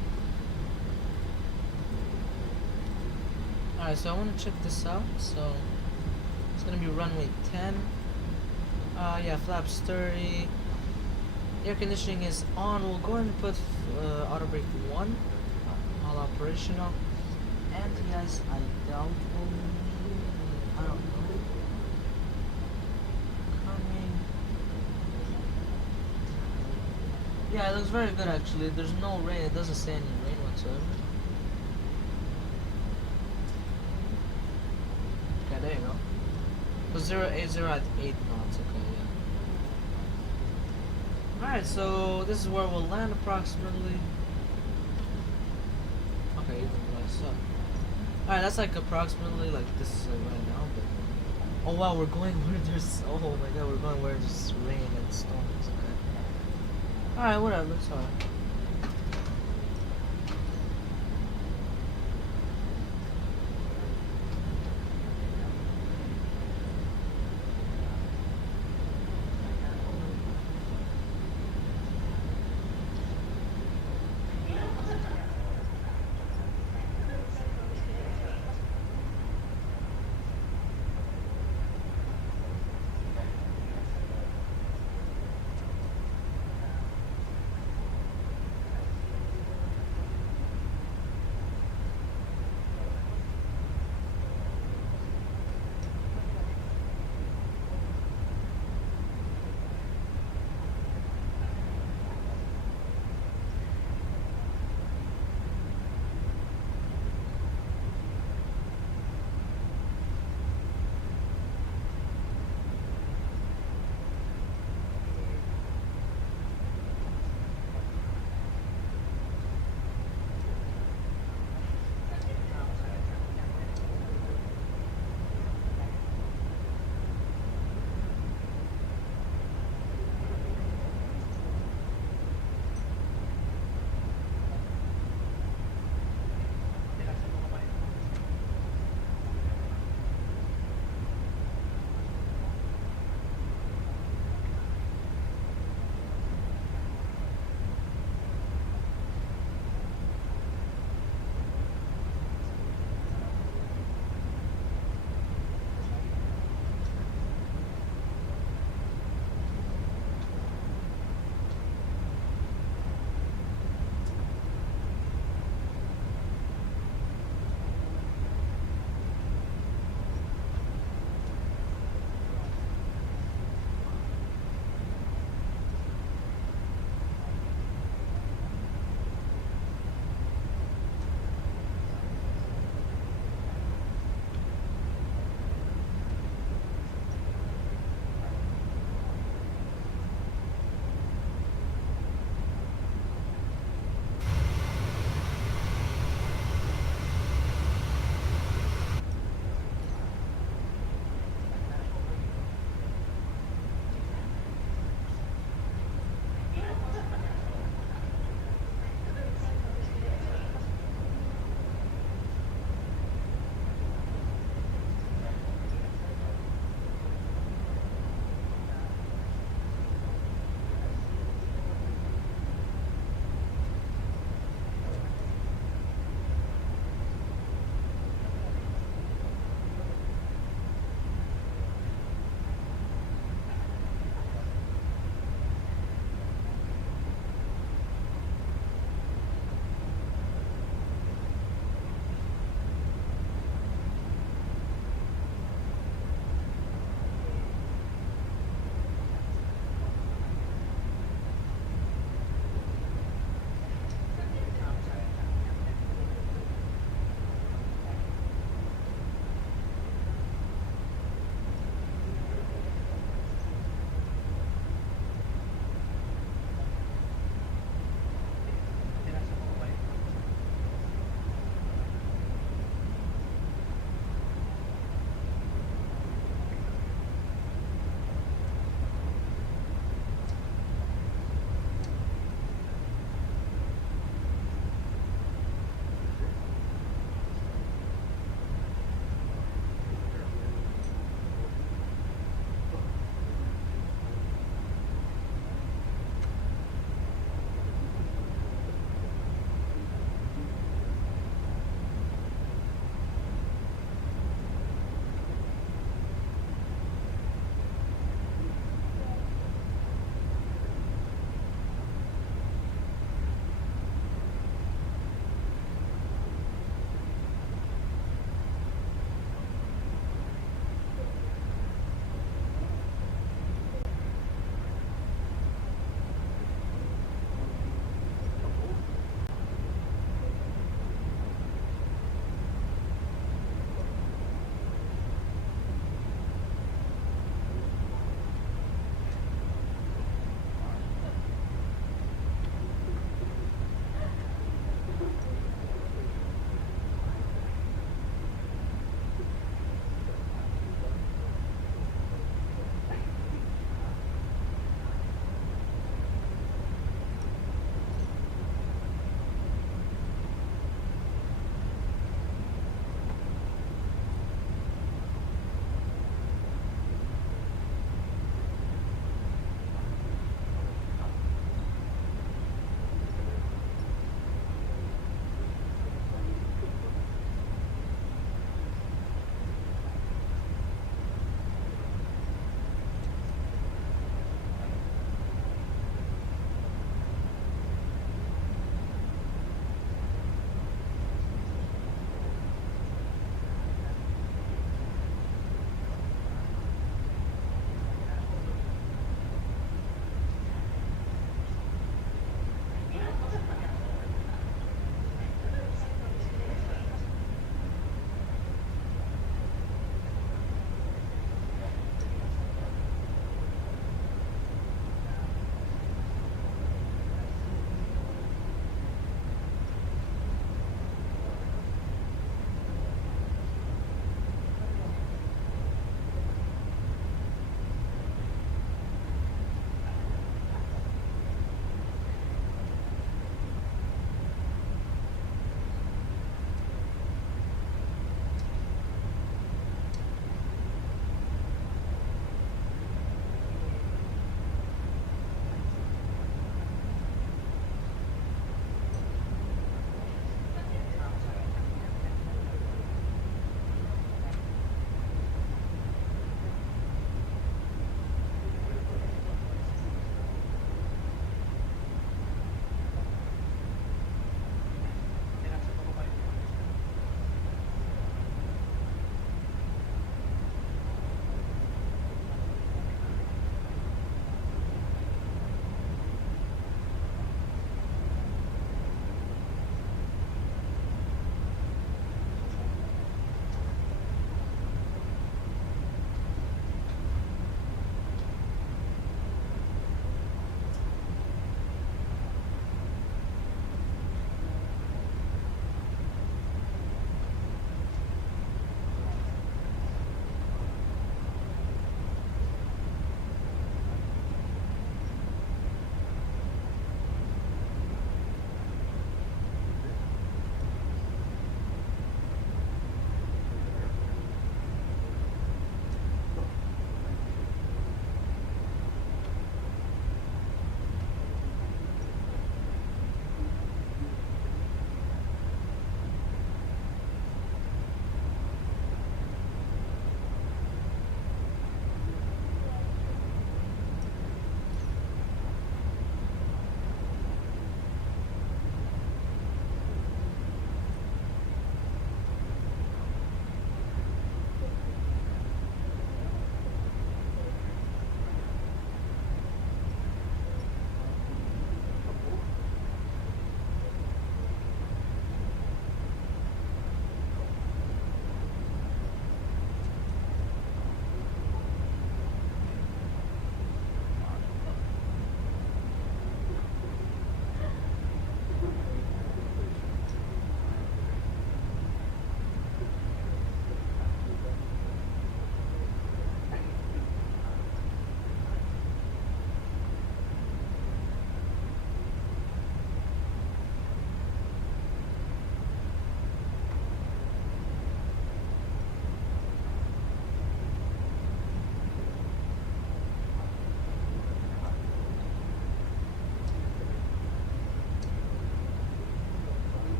Alright, so I want to check this out. So it's gonna be runway 10. Yeah, flaps 30. Air conditioning is on. We'll go ahead and put auto brake 1, all operational. Anti-ice, I doubt will. I don't know. Coming. Yeah, it looks very good actually. There's no rain. It doesn't say any rain whatsoever. Okay, there you go. So 080 at 8 knots. Okay, yeah. Alright, so this is where we'll land approximately. Okay, even less. Alright, that's like approximately like this is right now, but oh wow, we're going where there's oh my god, we're going where there's rain and storms. Okay. Alright, whatever, it's alright.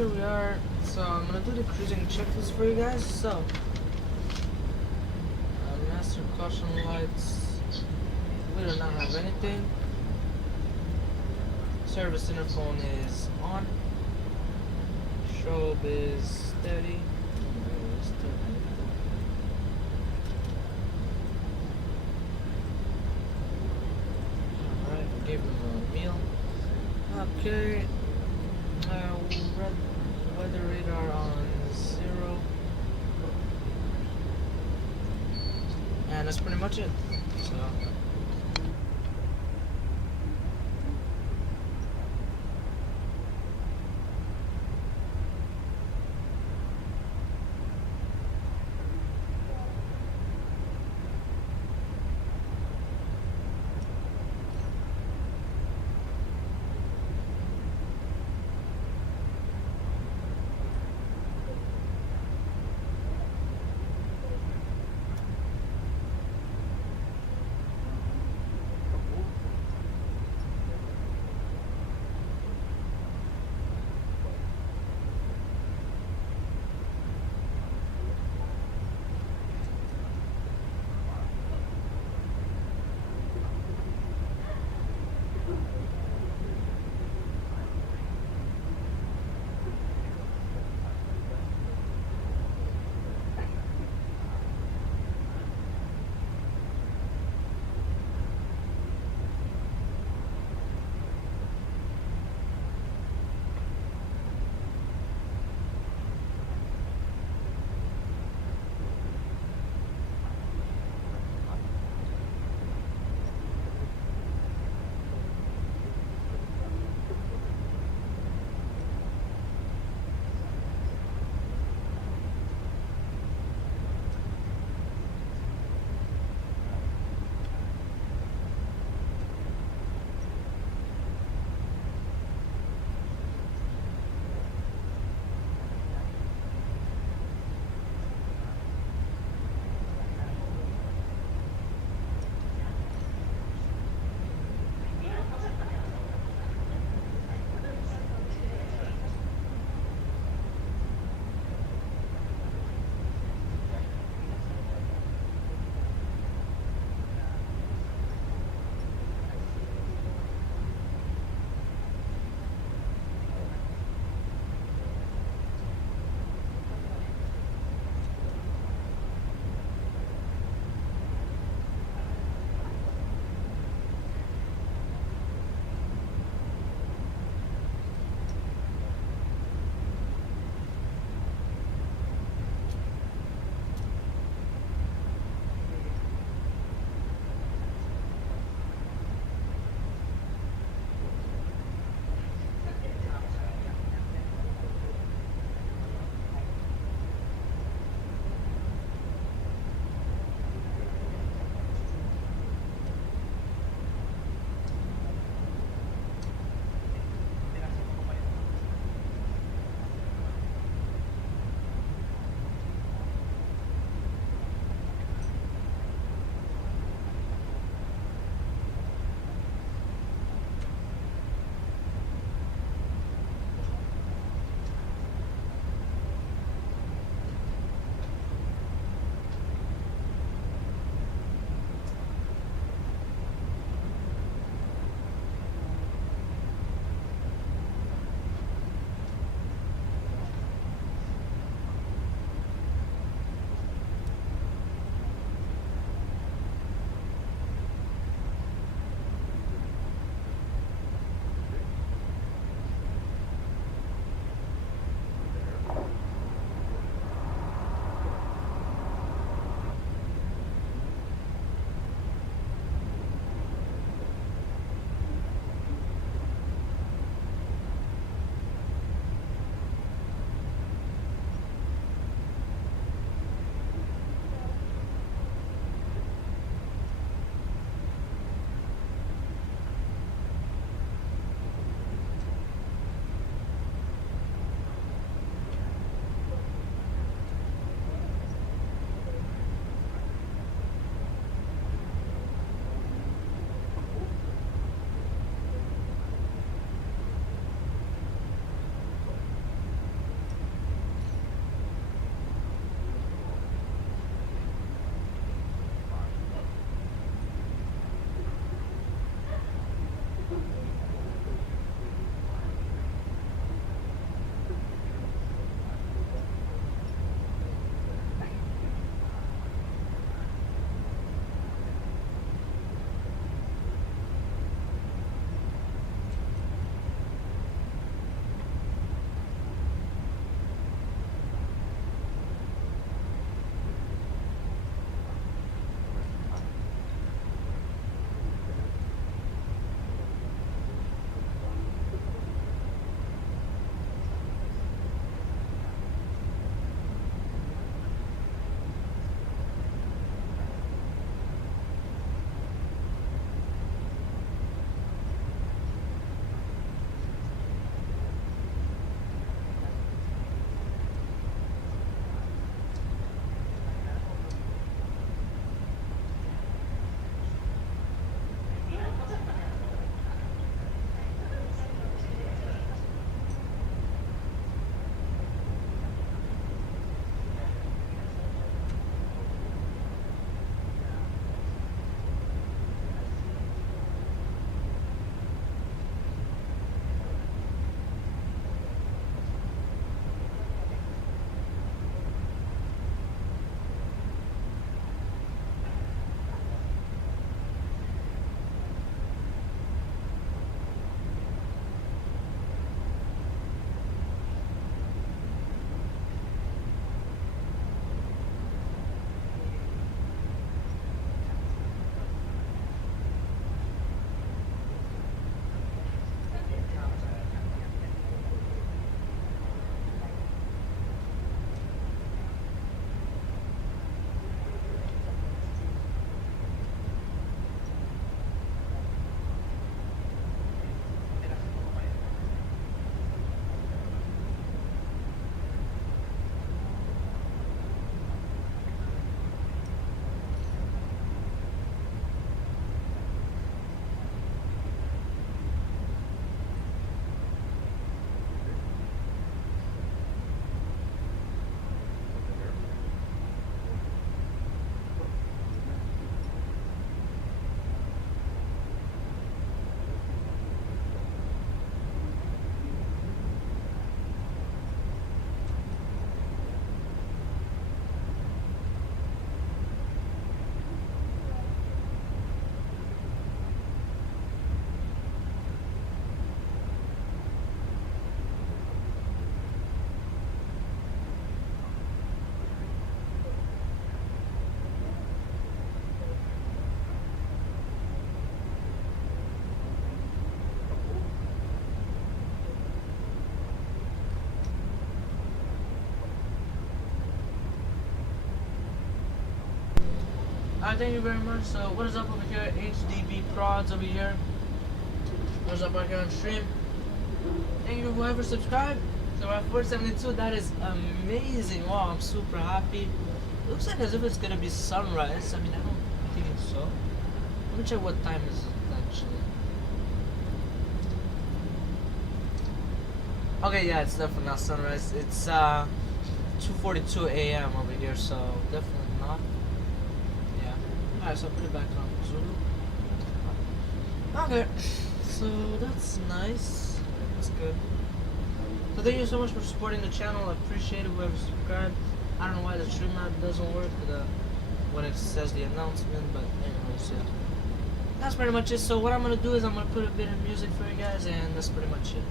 here we are. So I'm gonna do the cruising checklist for you guys. So master caution lights. We do not have anything. Service interphone is on. Strobe is steady. Alright, we gave him a meal. Okay. Red weather radar on 0. And that's pretty much it. So Thank you very much. So what is up over here? HDB Prods over here. What's up right here on stream? Thank you whoever subscribed. So we're at 472. That is amazing. Wow, I'm super happy. Looks like as if it's gonna be sunrise. I mean, I don't think so. Let me check what time is it actually. Okay, yeah, it's definitely not sunrise. It's 2:42 a.m. over here, so definitely not. Yeah. Alright, so I'll put it back on Zulu. Okay, so that's nice. That's good. So thank you so much for supporting the channel. I appreciate it. Whoever subscribed. I don't know why the stream map doesn't work when it says the announcement, but anyways, yeah. That's pretty much it. So what I'm gonna do is I'm gonna put a bit of music for you guys, and that's pretty much it.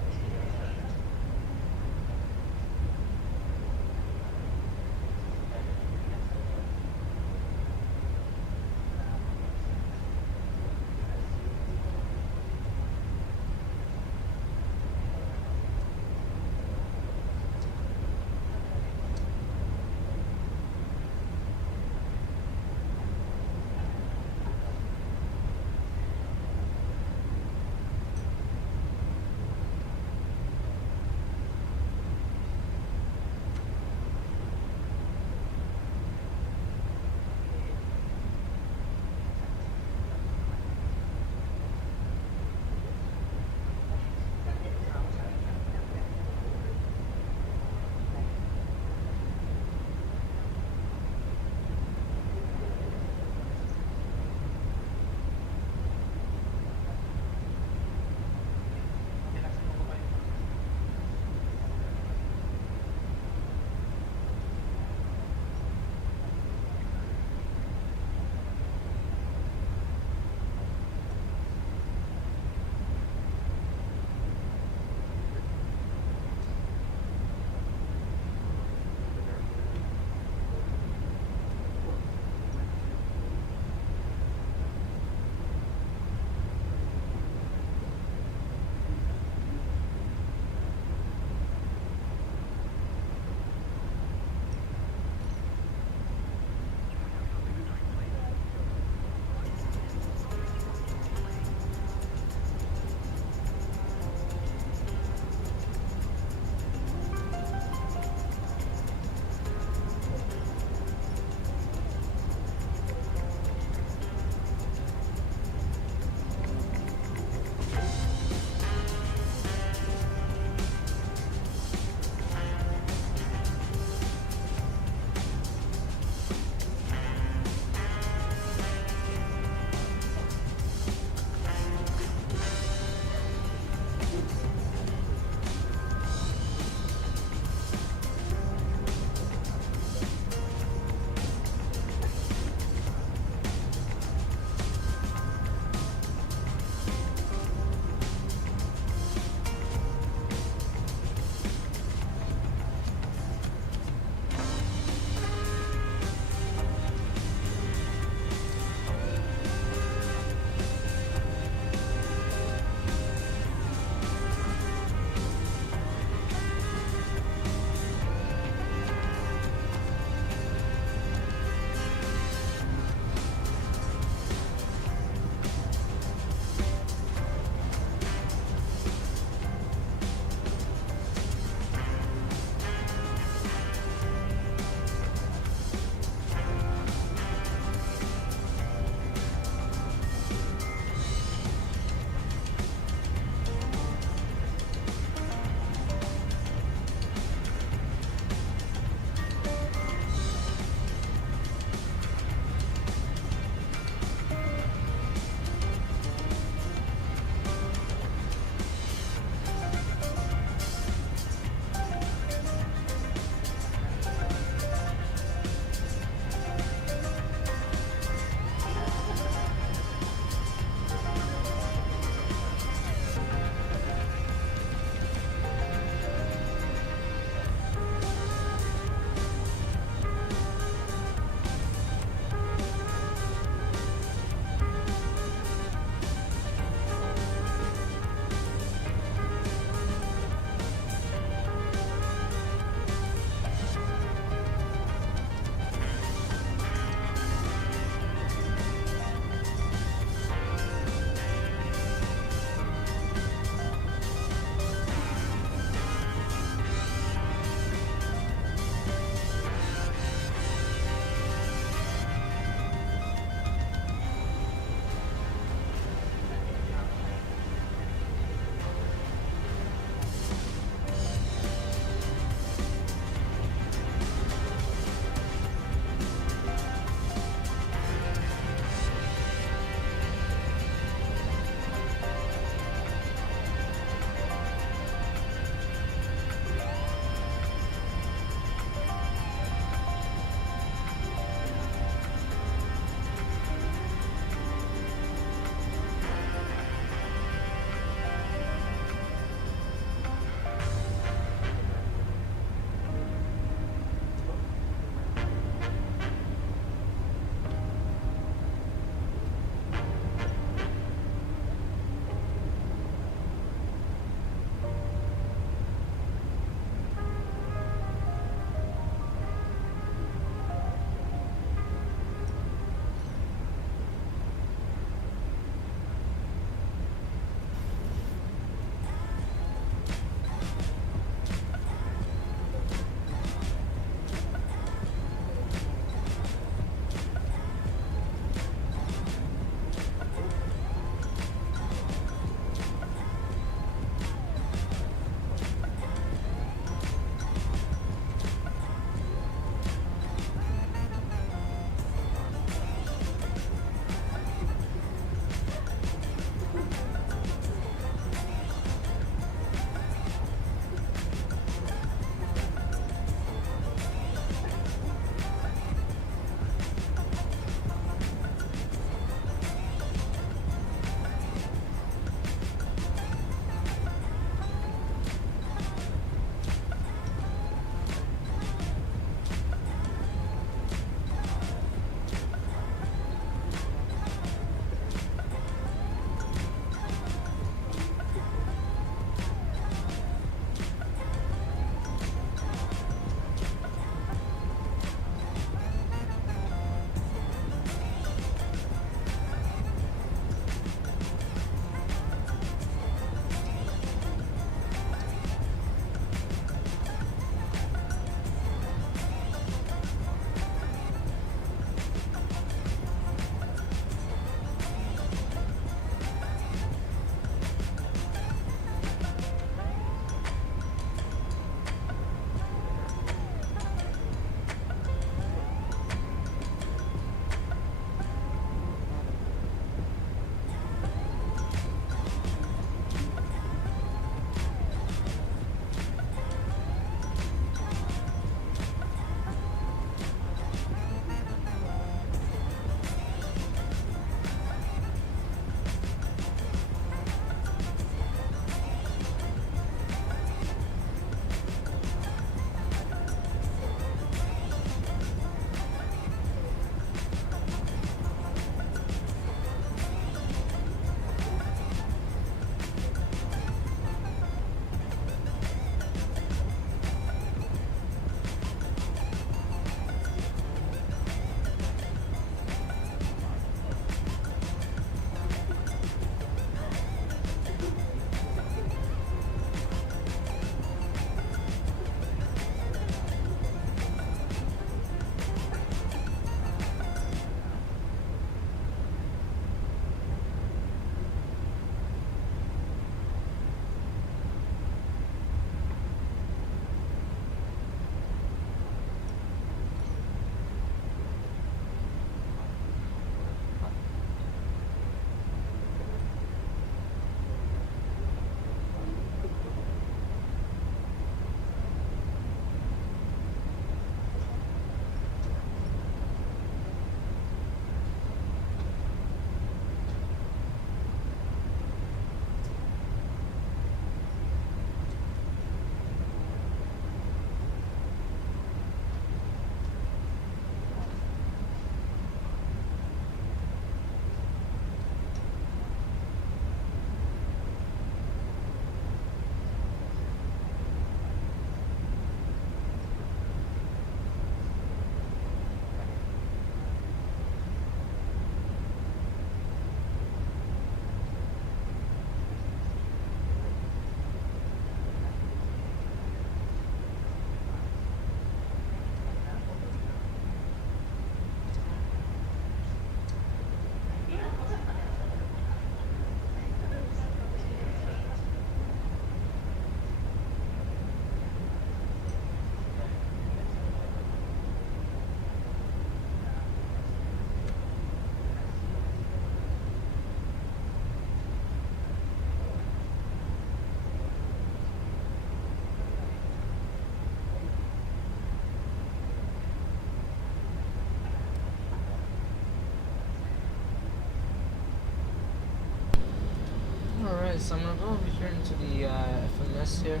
Alright, so I'm gonna go over here into the FMS here.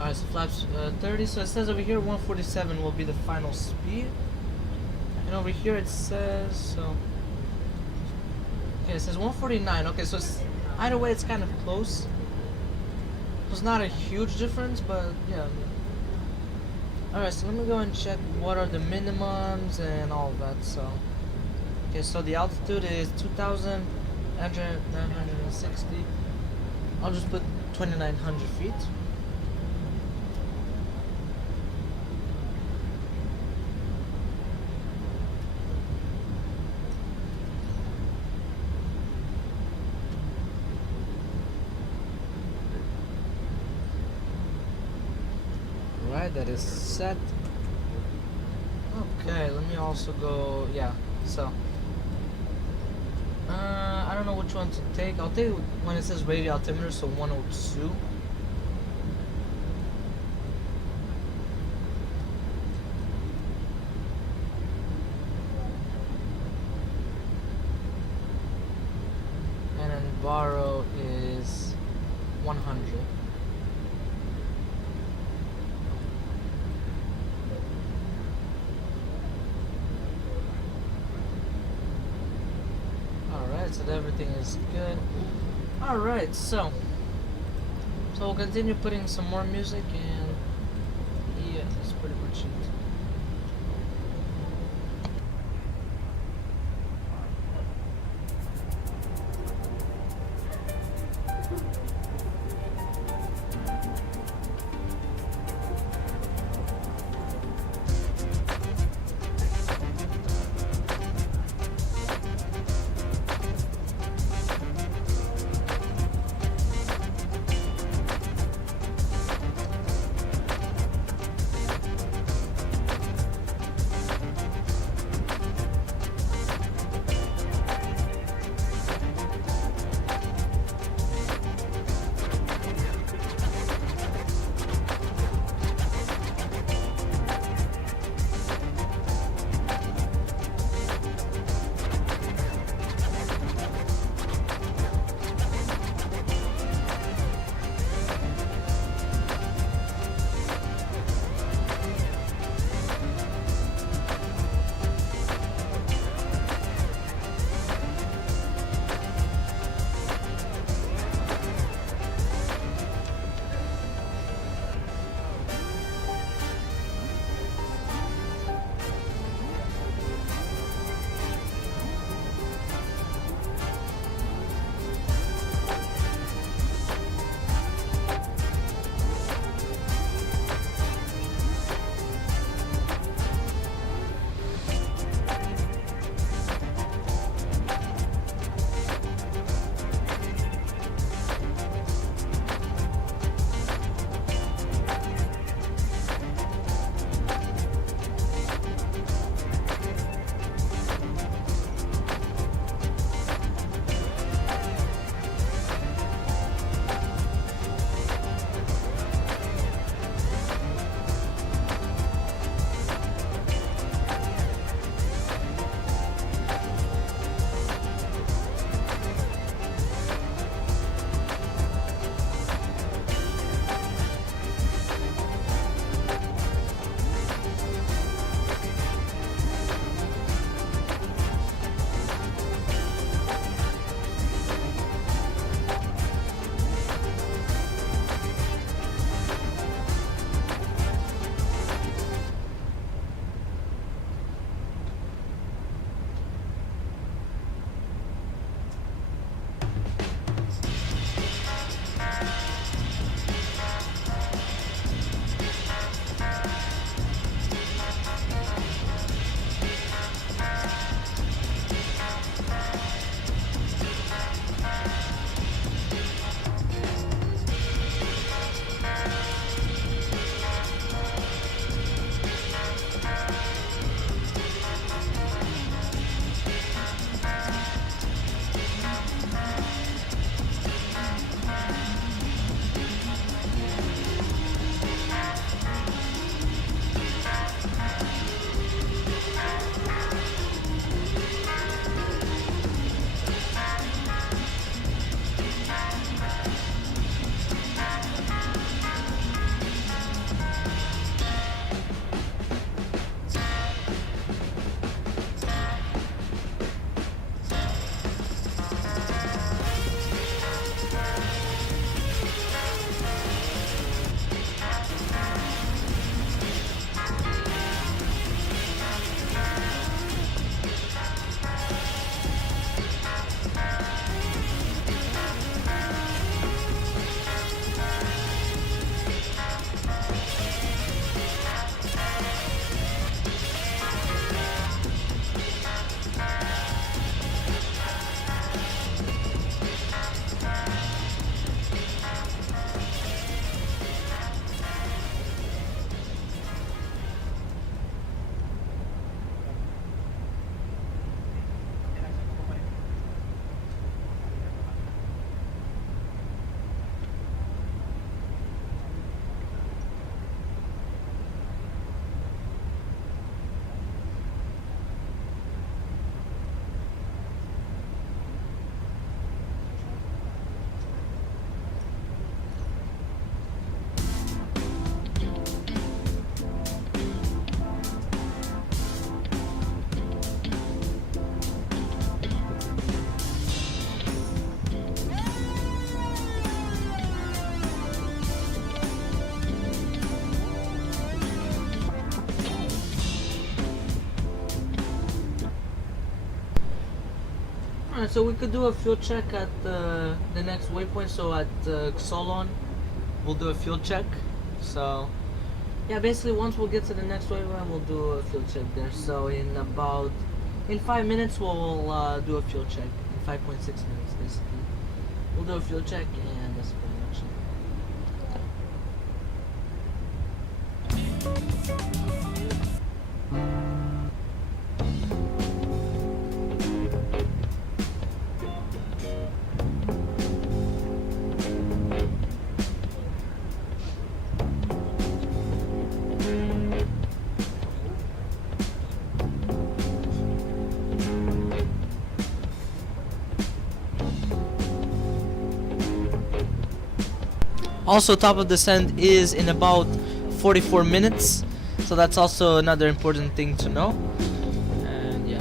Alright, so flaps 30, so it says over here 147 will be the final speed. And over here it says, so... Okay, it says 149, okay, so it's, either way it's kind of close. So it's not a huge difference, but yeah. Alright, so let me go and check what are the minimums and all of that, so... Okay, so the altitude is 2,960. I'll just put 2,900 feet. Alright, that is set. Okay, let me also go, yeah, so... I don't know which one to take. I'll take when it says radio altimeter, so 102. And then borrow is 100. So everything is good. Alright, so we'll continue putting some more music, and yeah, that's pretty much it. Alright, so we could do a fuel check at the next waypoint. So at Xolon, we'll do a fuel check. So yeah, basically once we'll get to the next waypoint, we'll do a fuel check there. So in 5 minutes, we'll do a fuel check. In 5.6 minutes, basically, we'll do a fuel check, and that's pretty much it. Also, top of descent is in about 44 minutes, so that's also another important thing to know. And yeah.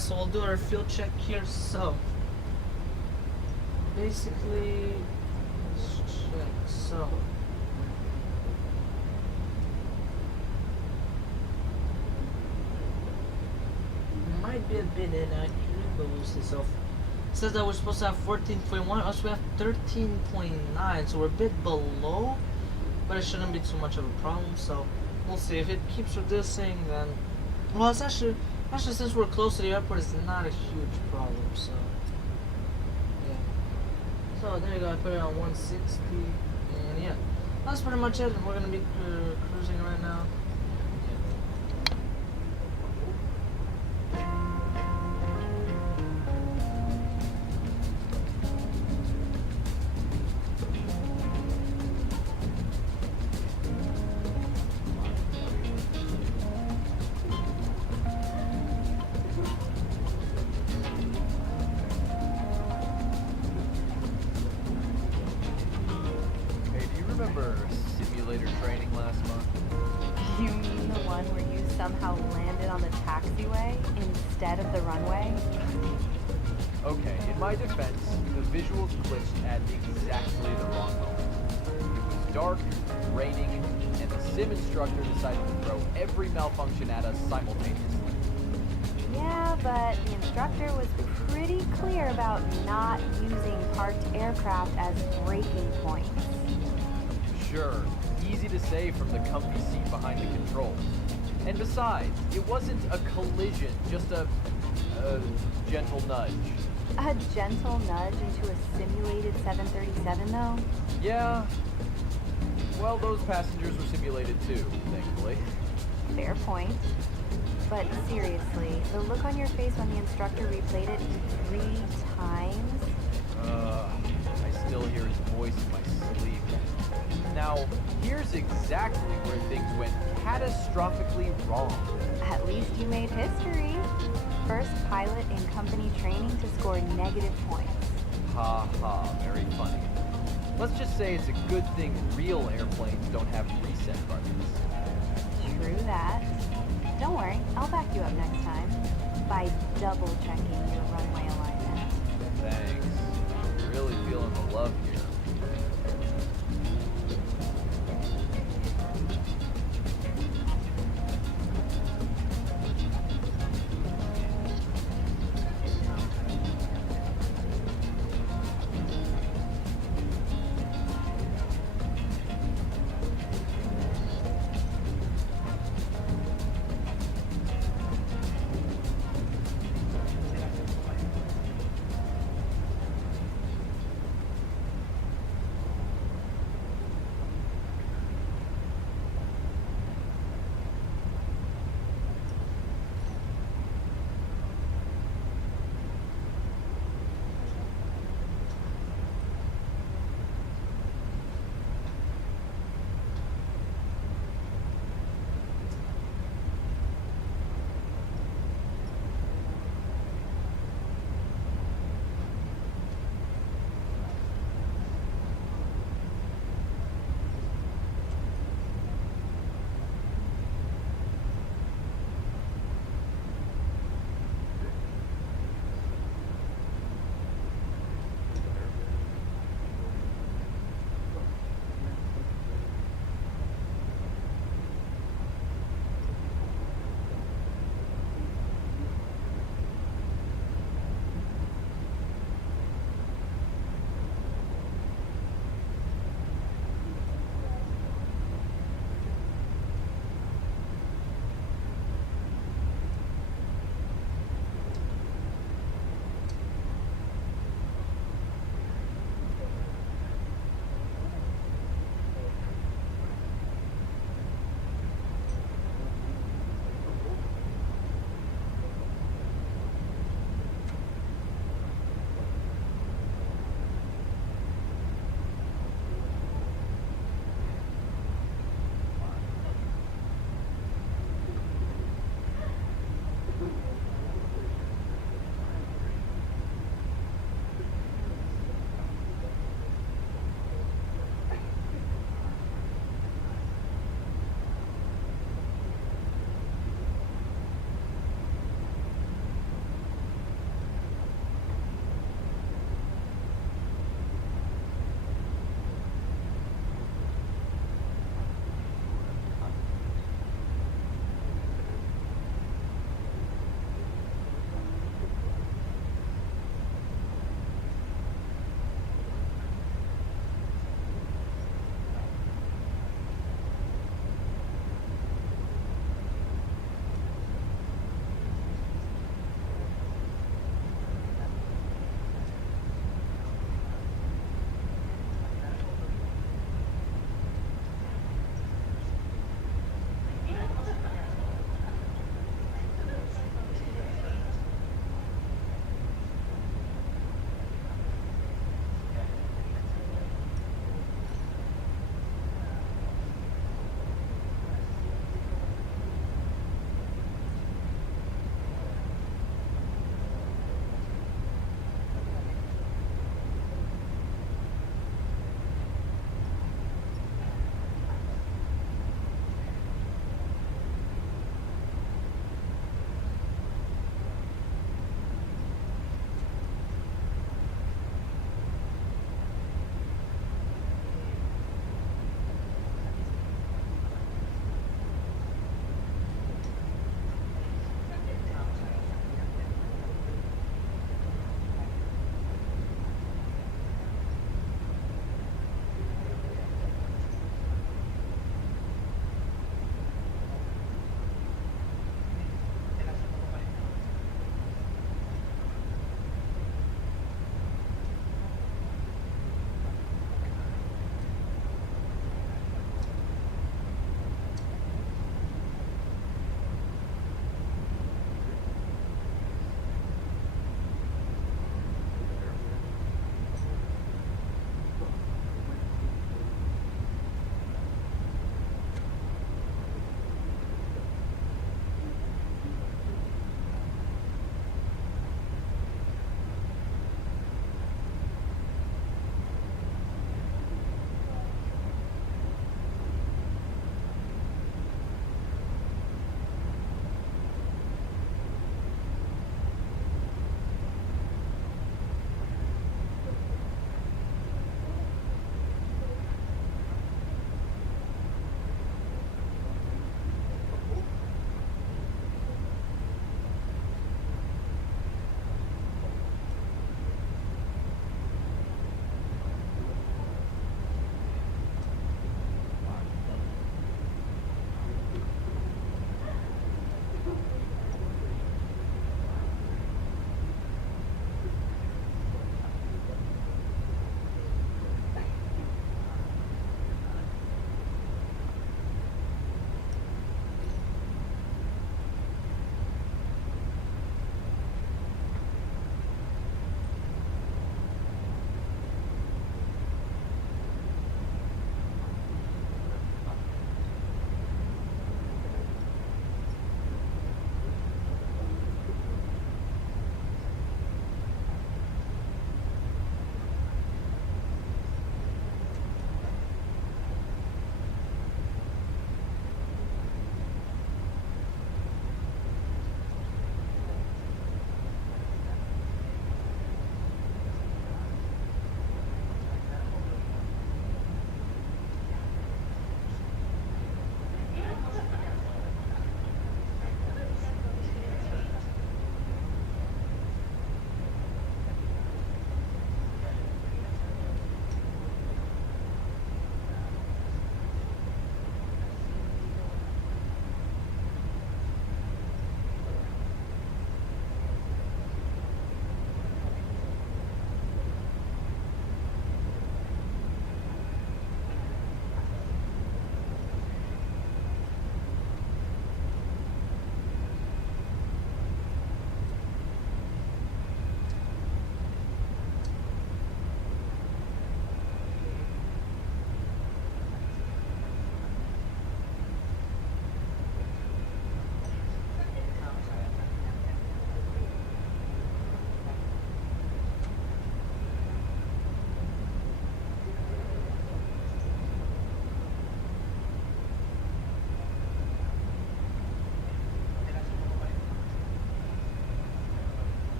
Alright, so we'll do our field check here. So basically, let's check. So might be a bit inaccurate, but we'll see. So it says that we're supposed to have 14.1, us we have 13.9, so we're a bit below, but it shouldn't be too much of a problem. So we'll see. If it keeps reducing, then well, it's actually since we're close to the airport, it's not a huge problem. So yeah. So there you go. I put it on 160, and yeah, that's pretty much it. And we're gonna be cruising right now. Remember simulator training last month? You mean the one where you somehow landed on the taxiway instead of the runway? Okay, in my defense, the visuals glitched at exactly the wrong moment. It was dark, raining, and the sim instructor decided to throw every malfunction at us simultaneously. Yeah, but the instructor was pretty clear about not using parked aircraft as braking points. Sure, easy to say from the comfy seat behind the controls. And besides, it wasn't a collision, just a gentle nudge. A gentle nudge into a simulated 737, though? Yeah. Well, those passengers were simulated too, thankfully. Fair point. But seriously, the look on your face when the instructor replayed it 3 times? I still hear his voice in my sleep. Now, here's exactly where things went catastrophically wrong. At least you made history. First pilot in company training to score negative points. Ha ha, very funny. Let's just say it's a good thing real airplanes don't have reset buttons. True that. Don't worry, I'll back you up next time by double checking your runway alignment. Thanks. Really feeling the love here.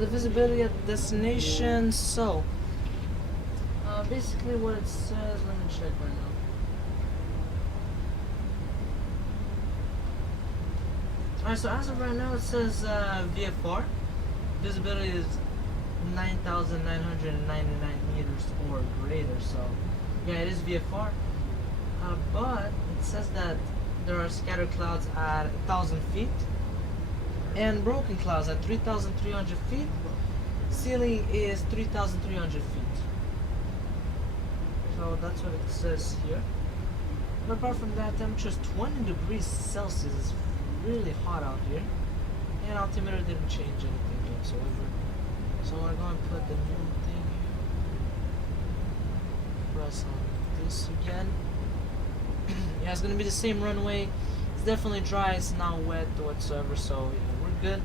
The visibility at destination. So, basically what it says. Let me check right now. Alright, so as of right now, it says VFR. Visibility is 9,999 meters or greater. So, yeah, it is VFR. But it says that there are scattered clouds at 1,000 feet and broken clouds at 3,300 feet. Ceiling is 3,300 feet. So that's what it says here. But apart from that, temperature is 20 degrees Celsius. It's really hot out here. And altimeter didn't change anything whatsoever. So we're going to put the new thing here. Press on this again. Yeah, it's going to be the same runway. It's definitely dry. It's not wet whatsoever. So yeah, we're good.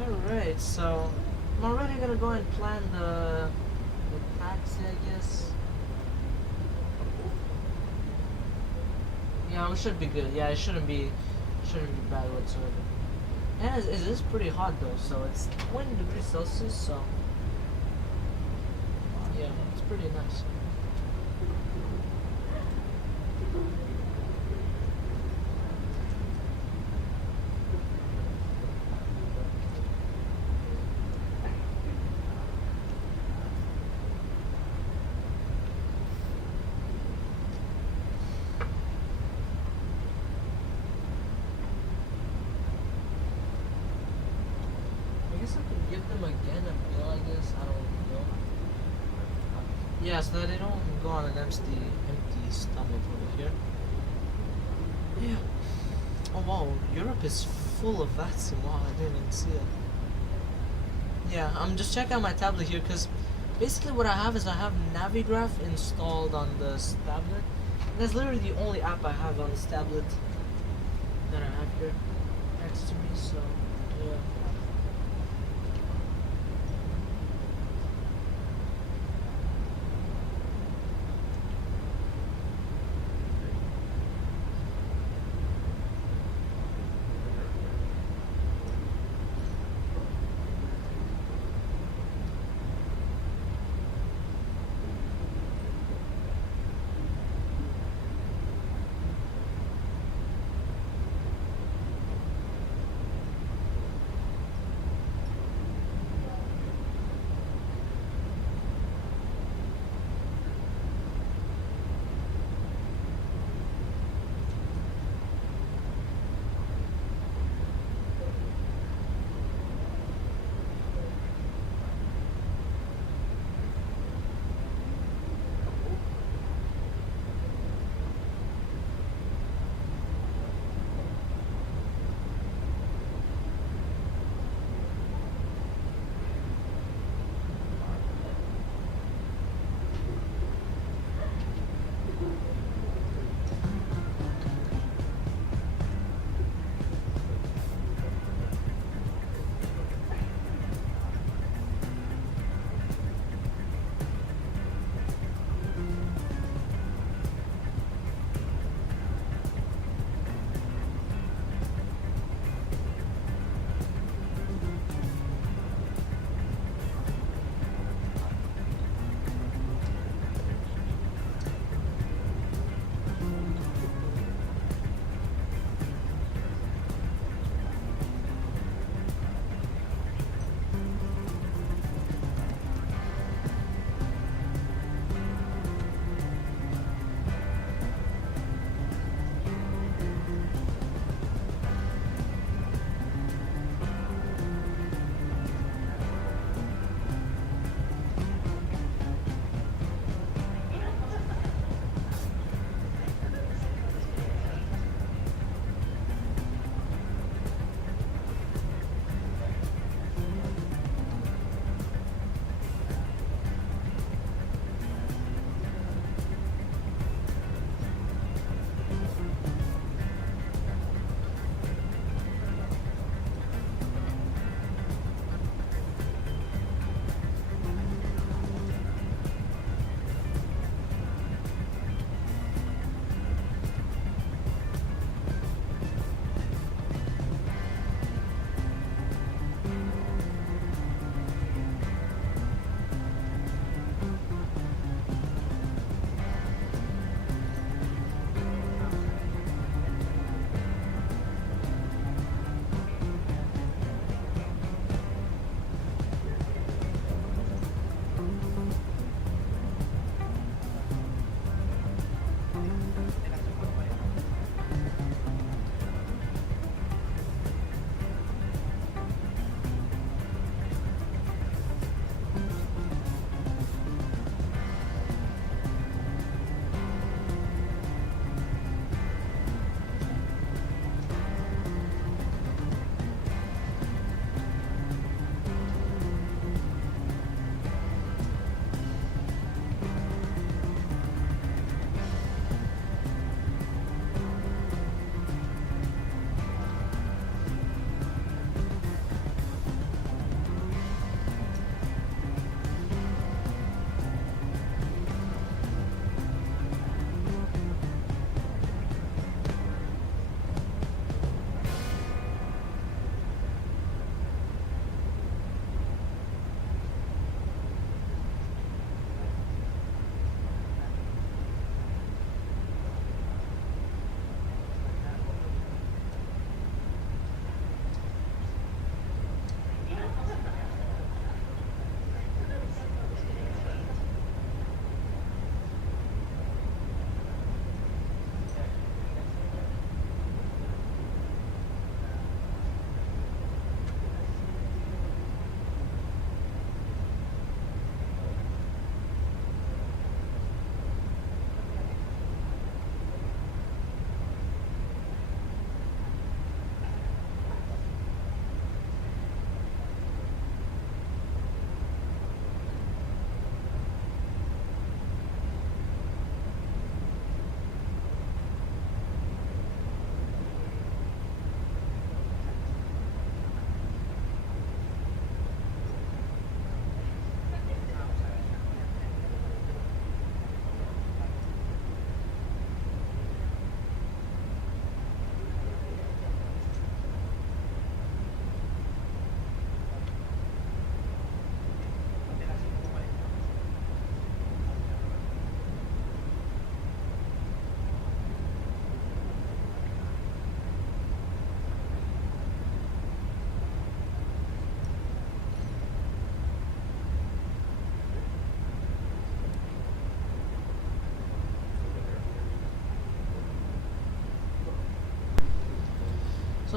Alright, so I'm already going to go and plan the taxi, I guess. Yeah, we should be good. Yeah, it shouldn't be bad whatsoever. And it is pretty hot though, so it's 20 degrees Celsius, so yeah, it's pretty nice. I guess I could give them again a bill, I guess. I don't know. Yeah, so that they don't go on an empty stomach over here. Yeah. Oh wow, Europe is full of vaccine. Wow, I didn't even see it. Yeah, I'm just checking out my tablet here because basically what I have is I have Navigraph installed on this tablet. And that's literally the only app I have on this tablet that I have here next to me, so yeah.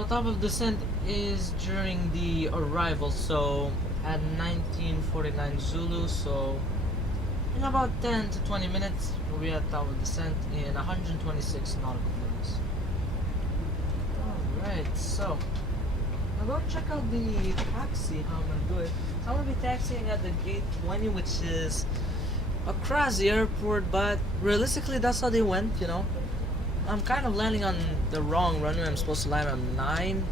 top of descent is during the arrival, so at 1949 Zulu, so in about 10 to 20 minutes we'll be at top of descent in 126 nautical miles. Alright, so now go check out the taxi, how I'm gonna do it. So I'm gonna be taxiing at the gate 20, which is across the airport, but realistically that's how they went, you know. I'm kind of landing on the wrong runway. I'm supposed to land on 9,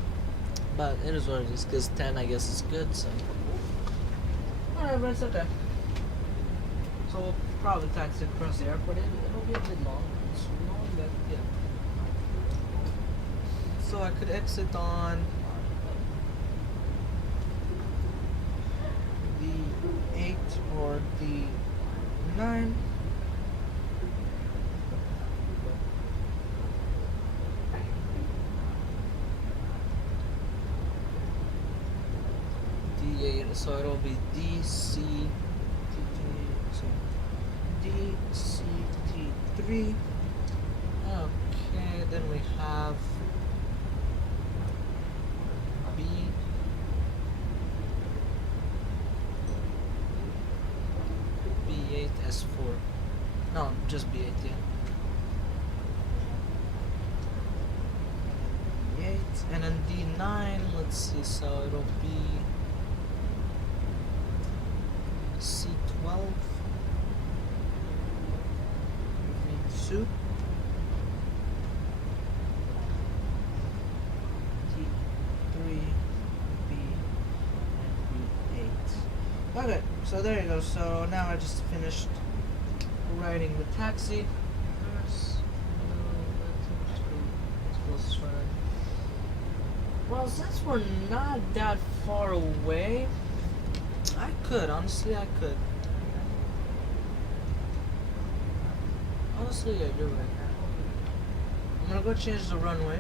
but it is what it is, because 10 I guess is good, so alright, but it's okay. So we'll probably taxi across the airport. It'll be a bit long, it's long, but yeah. So I could exit on the 8 or the 9. D8, so it'll be DCT3. Okay, then we have B. B8 S4. No, just B8, yeah. B8, and then D9, let's see, so it'll be C12, V2, T3, B, and B8. Okay, so there you go. So now I just finished riding the taxi. Well, since we're not that far away, I could, honestly, I could. Honestly, yeah, you're right. I'm gonna go change the runway.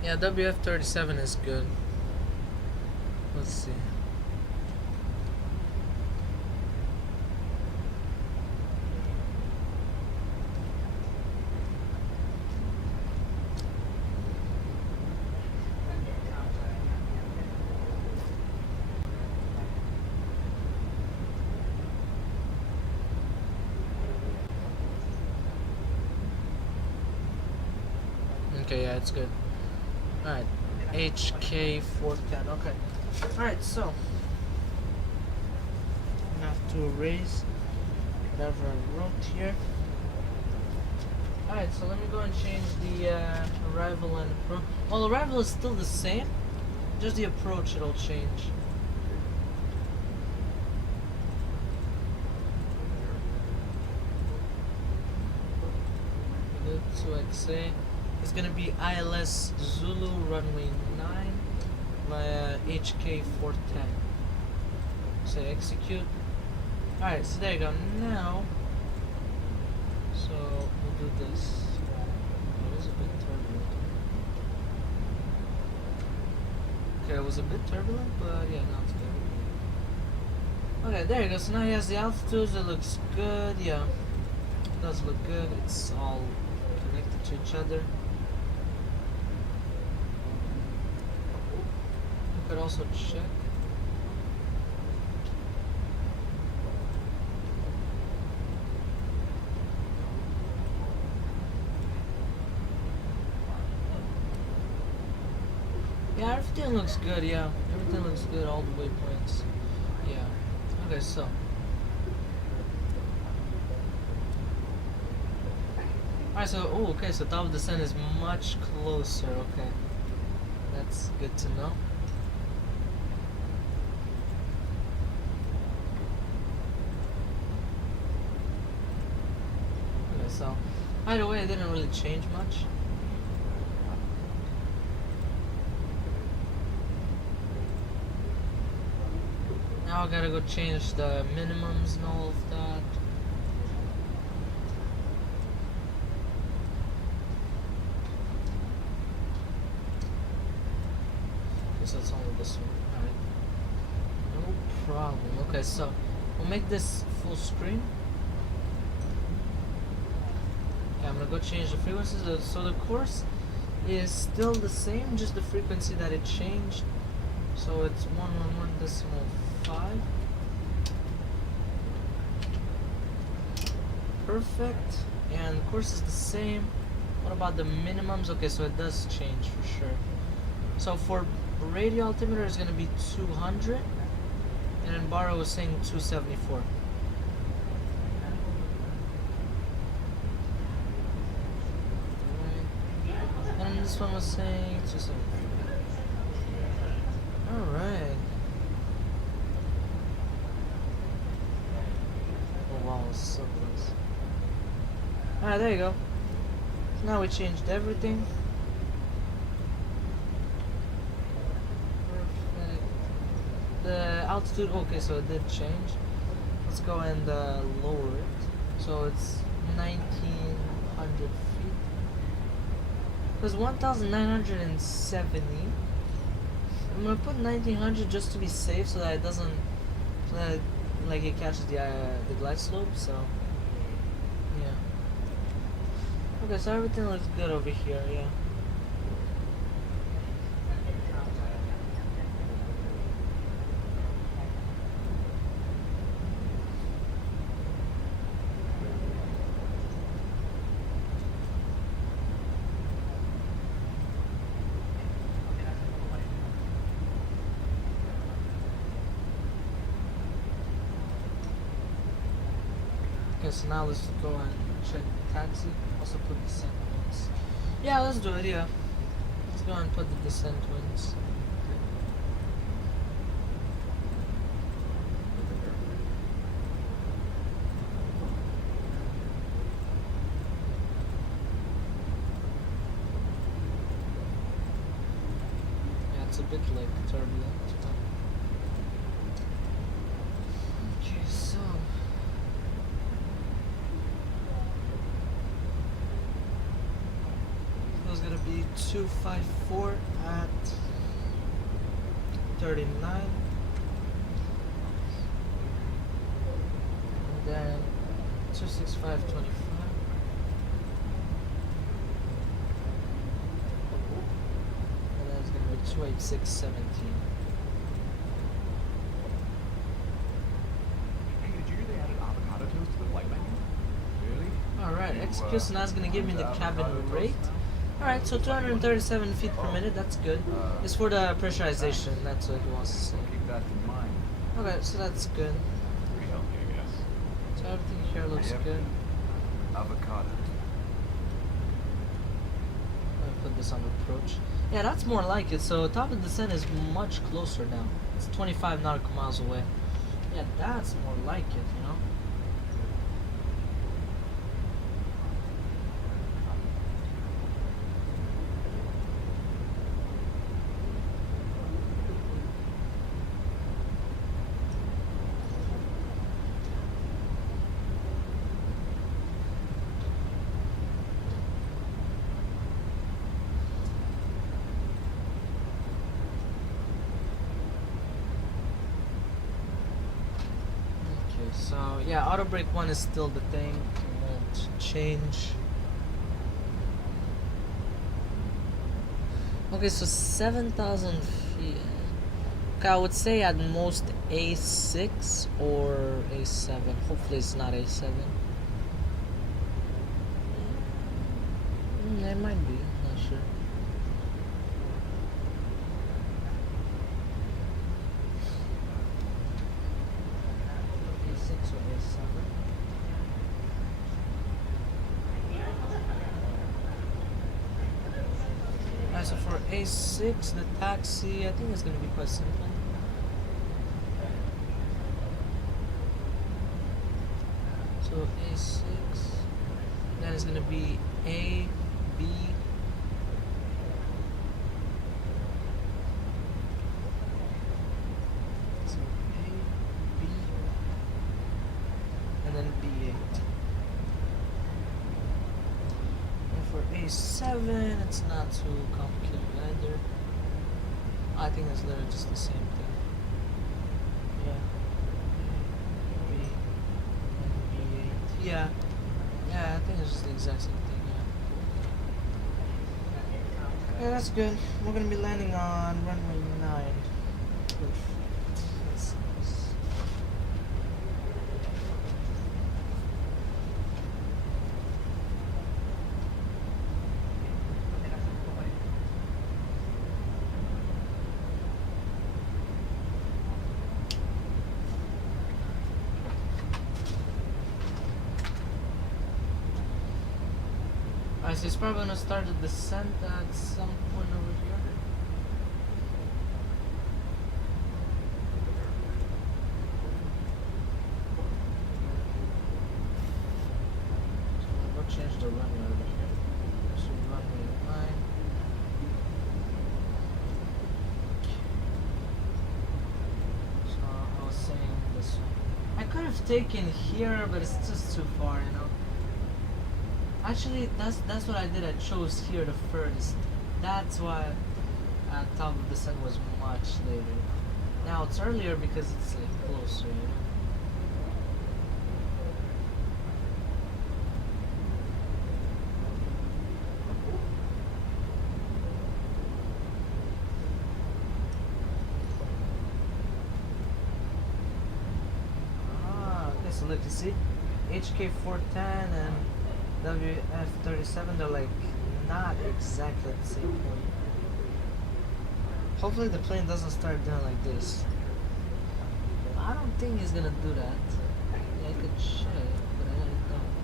Yeah, WF37 is good. Let's see. Okay, yeah, it's good. Alright, HK 410, okay. Alright, so I have to erase whatever I wrote here. Alright, so let me go and change the arrival and approach. Well, arrival is still the same, just the approach it'll change. Good to XA. It's gonna be ILS Zulu runway 9 via HK 410. So execute. Alright, so there you go. Now, so we'll do this. It was a bit turbulent. Okay, it was a bit turbulent, but yeah, now it's good. Okay, there you go. So now he has the altitudes. It looks good. Yeah, it does look good. It's all connected to each other. Could also check. Yeah, everything looks good. Yeah, everything looks good. All the waypoints. Yeah. Okay, so. Alright, so okay, so top of the sun is much closer. Okay, that's good to know. So Either way, it didn't really change much. Now I gotta go change the minimums and all of that. Guess that's only this one. Alright. No problem. Okay, so we'll make this full screen. Okay, I'm gonna go change the frequencies. So the course is still the same, just the frequency that it changed. So it's 111.5. Perfect. And the course is the same. What about the minimums? Okay, so it does change for sure. So for radio altimeter is gonna be 200, and then Barra was saying 274. Alright. And this one was saying 274. Alright. Oh wow, it's so close. Alright, there you go. So now we changed everything. Perfect. The altitude, okay, so it did change. Let's go and lower it. So it's 1900 feet. It was 1970. I'm gonna put 1900 just to be safe, so that it doesn't, so that like it catches the glide slope. So yeah. Okay, so everything looks good over here. Yeah. Okay, so now let's go and check the taxi. Also put descent winds. Yeah, let's do it, yeah. Let's go and put the descent winds. Yeah, it's a bit like turbulent. Okay, so it's gonna be 254 at 39, and then 265.25, and then it's gonna be 286.17. Hey, did you hear they added avocado toast to the flight menu? Really? Alright, execute now is gonna give me the cabin rate. Alright, so 237 feet per minute, that's good. It's for the pressurization, that's what he wants to say. Keep that in mind. Okay, so that's good. Pretty healthy, I guess. So everything here looks good. Avocado. I'll put this on approach. Yeah, that's more like it. So top of the descent is much closer now. It's 25 nautical miles away. Yeah, that's more like it, you know? So yeah, auto brake 1 is still the thing. It won't change. Okay, so 7,000 feet. Okay, I would say at most A6 or A7. Hopefully it's not A7. It might be, I'm not sure. A6 or A7. Alright, so for A6, the taxi, I think it's gonna be quite simple. So A6, Then it's gonna be A, B. So A, B, and then B8. And for A7, it's not too complicated either. I think it's literally just the same thing. Yeah. A, B, and B8. Yeah. Yeah, I think it's just the exact same thing, yeah. Yeah, that's good. We're gonna be landing on runway 9. Perfect. That's nice. Alright, so it's probably gonna start the descent at some point over here. So we'll change the runway over here. So runway 9. So I was saying this one. I could have taken here, but it's just too far, you know. Actually, that's what I did. I chose here the first. That's why top of the sun was much later. Now it's earlier because it's like closer, you know. Okay, so look, you see, HK 410 and WF37, they're like not exactly at the same point. Hopefully the plane doesn't start doing like this. I don't think he's gonna do that. Yeah, I could check, but I really don't.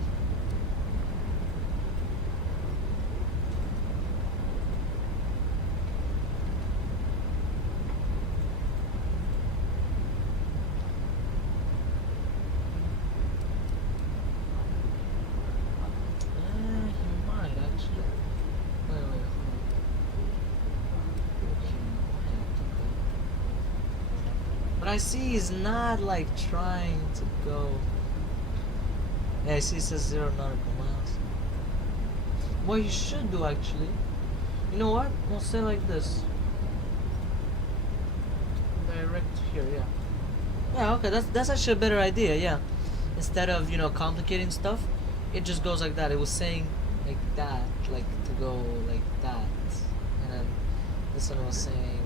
He might actually. Wait, hold on. He might, okay. But I see he's not like trying to go. Yeah, I see it says 0 nautical miles. What you should do actually, you know what? We'll say like this. Direct here, yeah. Yeah, okay, that's actually a better idea, yeah. Instead of, you know, complicating stuff, it just goes like that. It was saying like that, like to go like that. And then this one was saying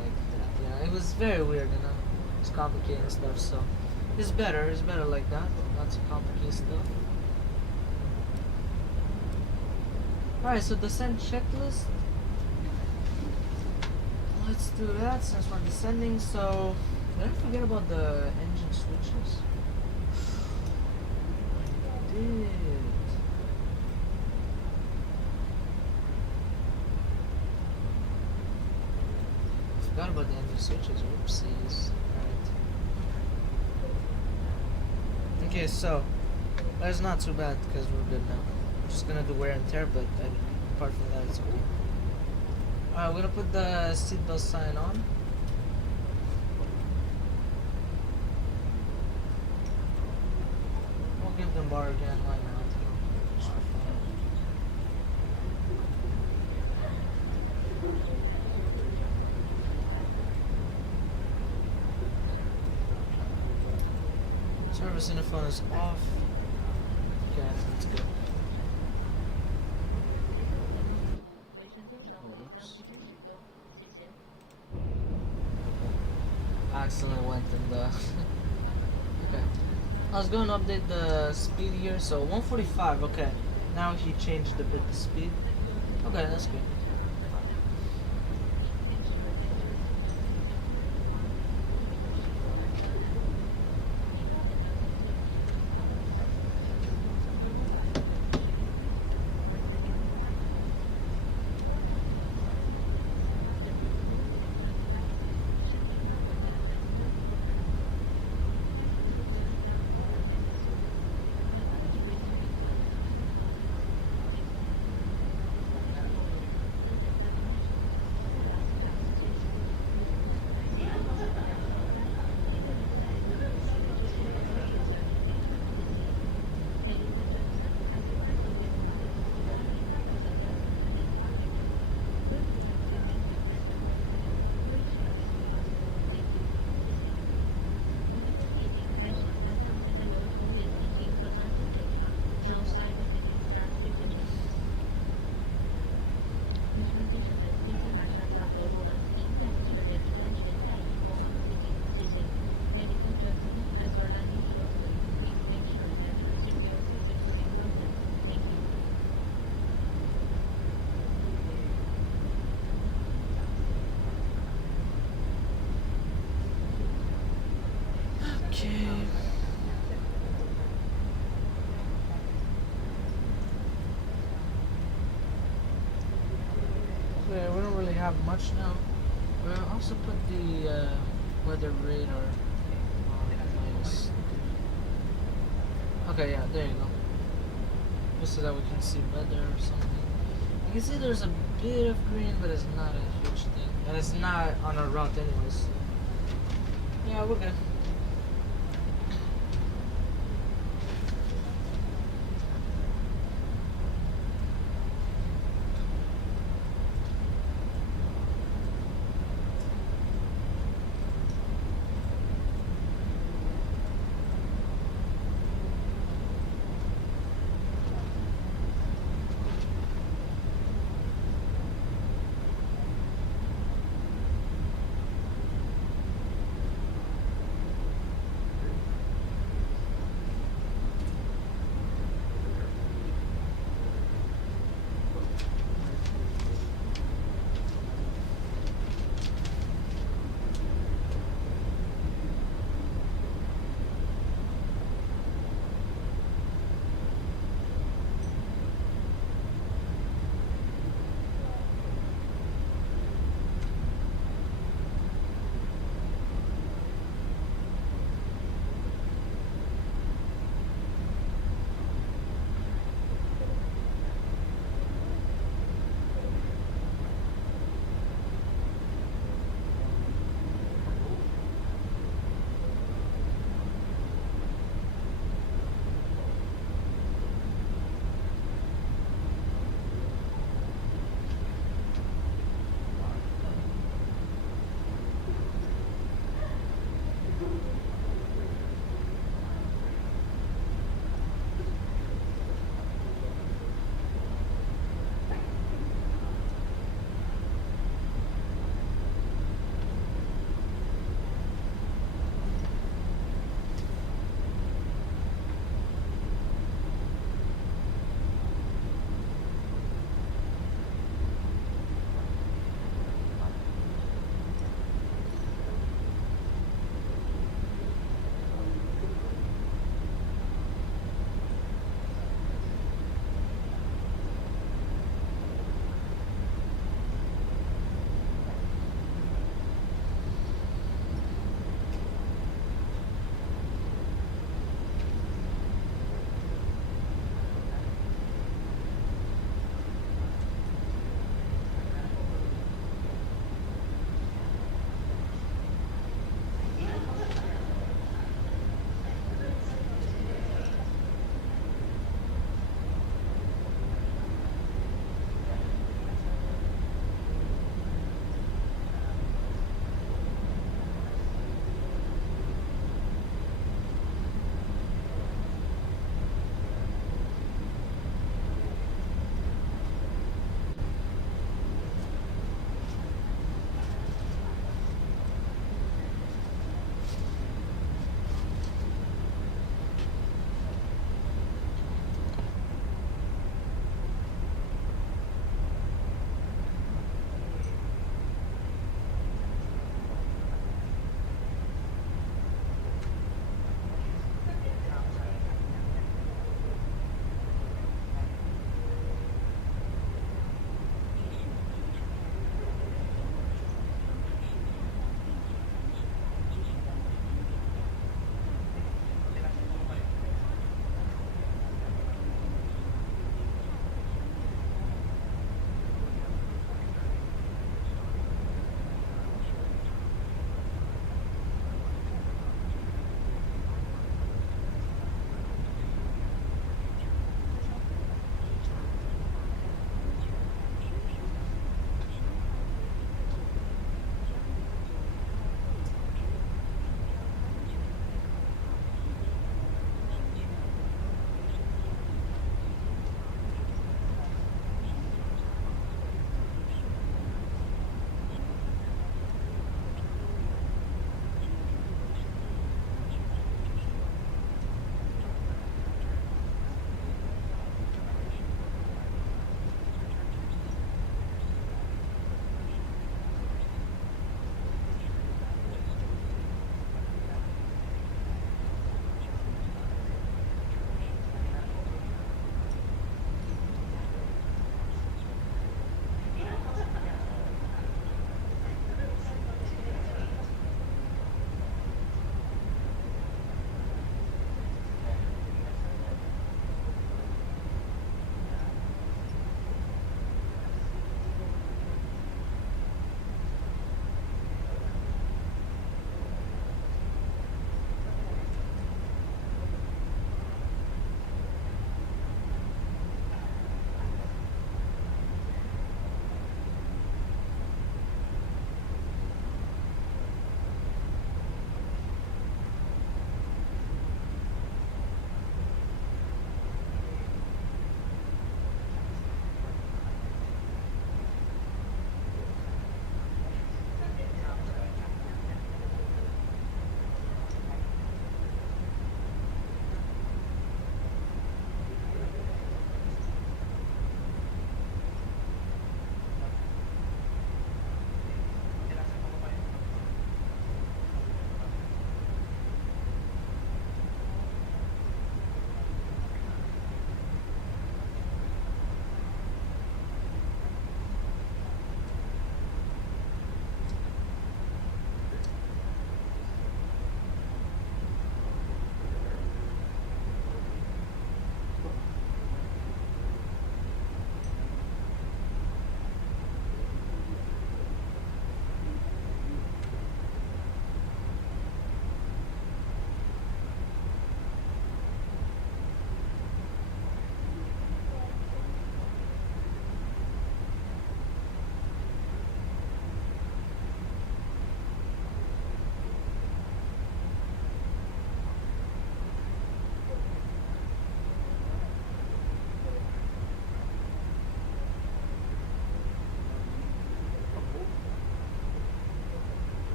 like that. Yeah, it was very weird, you know. It's complicating stuff, so it's better like that, not to complicate stuff. Alright, so descent checklist. Let's do that since we're descending. So did I forget about the engine switches? I did. Forgot about the engine switches. Whoopsies. Alright. Okay, so that's not too bad because we're good now. I'm just gonna do wear and tear, but apart from that, it's okay. Alright, we're gonna put the seatbelt sign on. We'll give them bar again, why not? Just for fun. Service interphone is off. Okay, that's good. Accidentally went in the okay. I was going to update the speed here, so 145. Okay, now he changed a bit the speed. Okay, that's good. Okay. Okay, we don't really have much now. We'll also put the weather radar on minus. Okay, yeah, there you go. Just so that we can see weather or something. You can see there's a bit of green, but it's not a huge thing. And it's not on our route anyways. So. Yeah, we're good.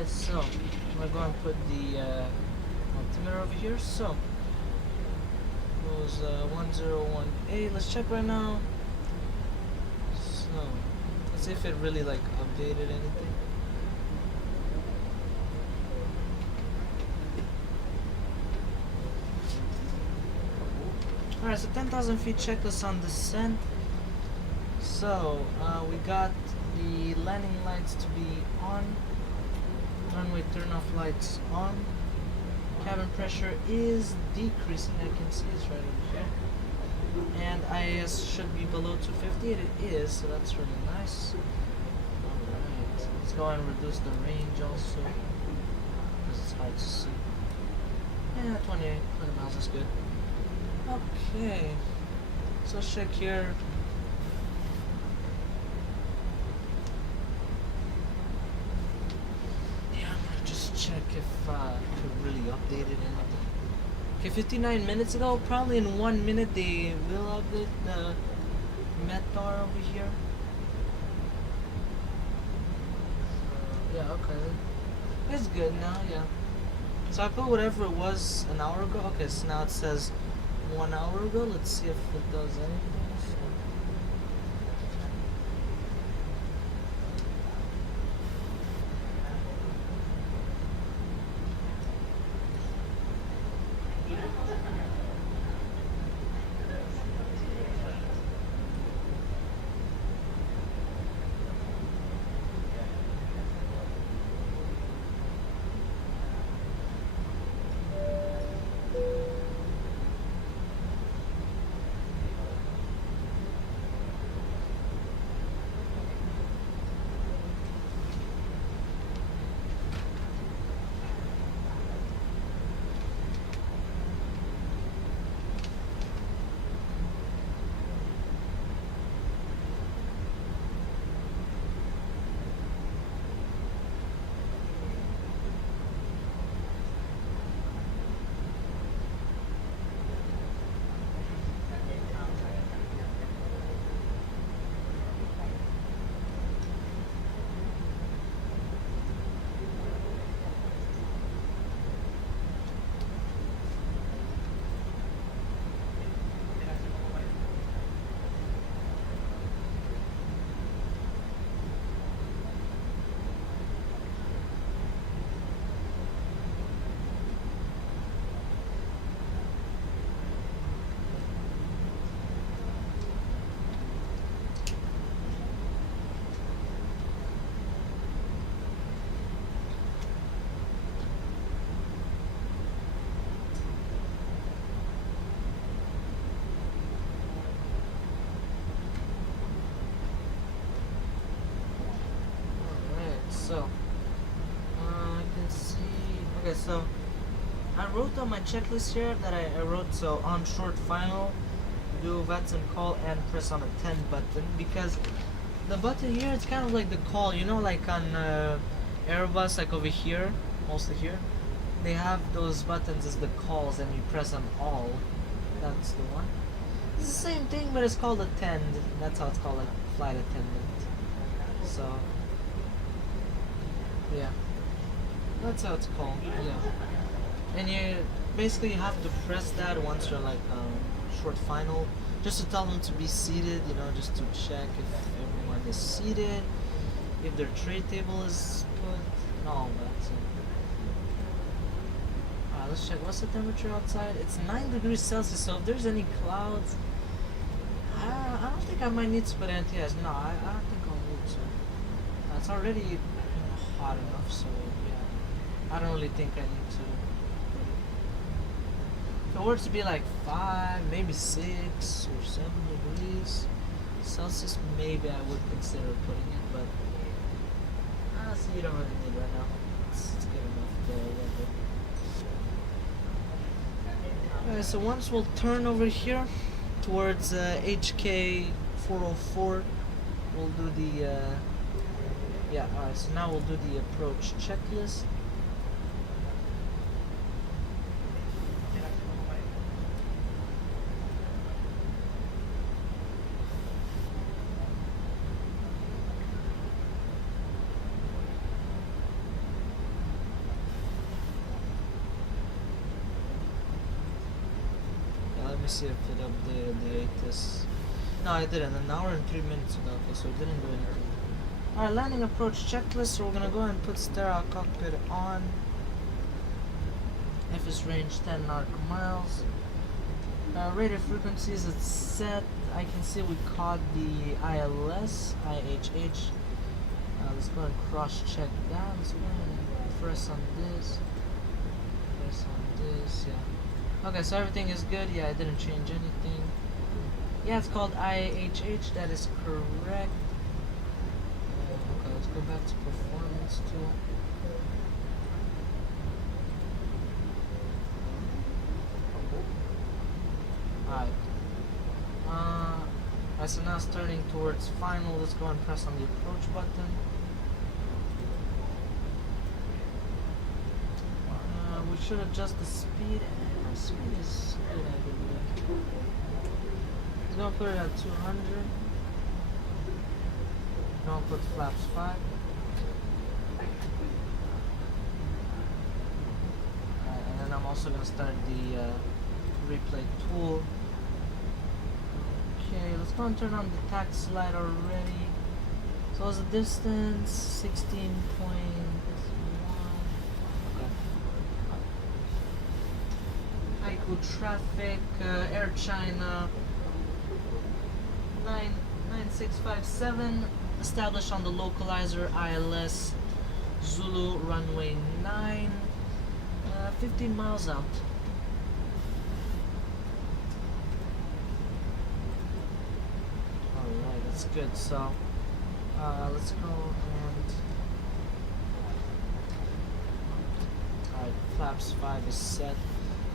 Alright, so I'm gonna go and put the altimeter over here. So it was 101A. Let's check right now. So let's see if it really like updated anything. Alright, so 10,000 feet checklist on descent. So we got the landing lights to be on, runway turn-off lights on, cabin pressure is decreasing, I can see it's right over here, and IAS should be below 250, it is, so that's really nice. Alright, let's go and reduce the range also, because it's hard to see. Yeah, 20 miles is good. Okay, so let's check here. Check if it really updated anything. Okay, 59 minutes ago, probably in 1 minute they will update the METAR over here. Yeah, okay. It's good now, yeah. So I put whatever it was an hour ago. Okay, so now it says 1 hour ago. Let's see if it does anything. So, I can see, okay, so I wrote on my checklist here that I wrote, so on short final, do VATS and call and press on the 10 button, because the button here, it's kind of like the call, you know, like on Airbus, like over here, mostly here, they have those buttons as the calls and you press on all, that's the one. It's the same thing, but it's called attend, that's how it's called, like flight attendant, so. Yeah, that's how it's called. Yeah, and you basically have to press that once you're like short final, just to tell them to be seated. You know, just to check if everyone is seated, if their tray table is put, and all that. So. Alright, let's check. What's the temperature outside? It's 9 degrees Celsius. So if there's any clouds, I don't think I might need to put anti-ice. No, I don't think I'll need to. It's already hot enough, so yeah, I don't really think I need to. If it were to be like 5, maybe 6 or 7 degrees Celsius, maybe I would consider putting it, but honestly, you don't really need right now. It's good enough there. Alright, so once we'll turn over here towards HK 404, we'll do the yeah, alright, so now we'll do the approach checklist. see if it updated the ATIS. No, I didn't. An hour and 3 minutes ago. Okay, so it didn't do anything. Alright, landing approach checklist. So we're gonna go ahead and put sterile cockpit on. FS range 10 nautical miles. Radio frequencies it's set. I can see we caught the ILS, IHH. Let's go and cross check that. Let's go and press on this. Press on this, yeah. Okay, so everything is good. Yeah, I didn't change anything. Yeah, it's called IHH. That is correct. Okay, let's go back to performance tool. Alright. Alright, so now starting towards final, let's go and press on the approach button. We should adjust the speed. Speed is good, I believe. Let's go and put it at 200. Don't put flaps 5. And then I'm also going to start the replay tool. Okay, let's go and turn on the tax light already. So what's the distance? 16.1. Okay. Haikou traffic, Air China 9657, established on the localizer ILS Zulu runway 9, 15 miles out. Alright, that's good. So let's go and alright, flaps 5 is set.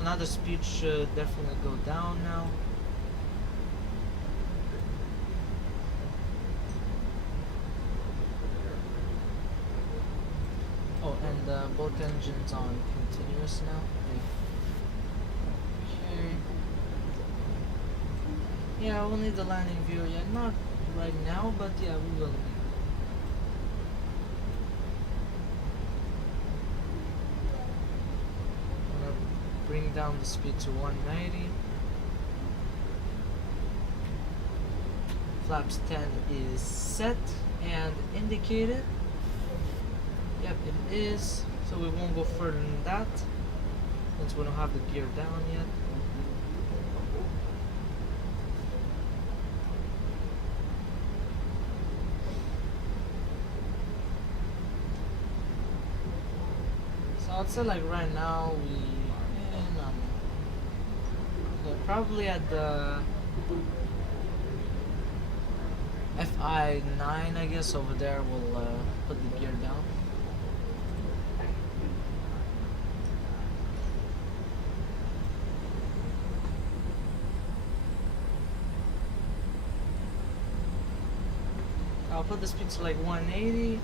Now the speed should definitely go down now. Oh, and both engines on continuous now. Okay. Yeah, we'll need the landing view. Yeah, not right now, but yeah, we will need. Bring down the speed to 190. Flaps 10 is set and indicated. Yep, it is. So we won't go further than that since we don't have the gear down yet. So I'd say like right now probably at the FI 9, I guess. Over there we'll put the gear down. I'll put the speed to like 180. Okay,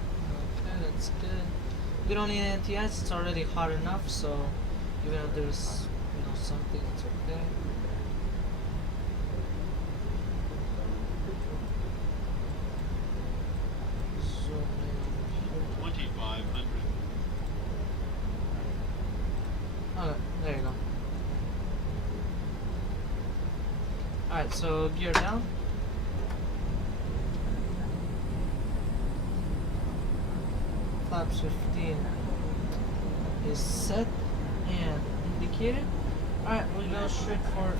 that's good. We don't need NTS, it's already hot enough, so even if there's something, it's okay. Zoom in. 2500. Okay, there you go. Alright, so gear down. Flaps 15 is set and indicated. Alright, we go straight for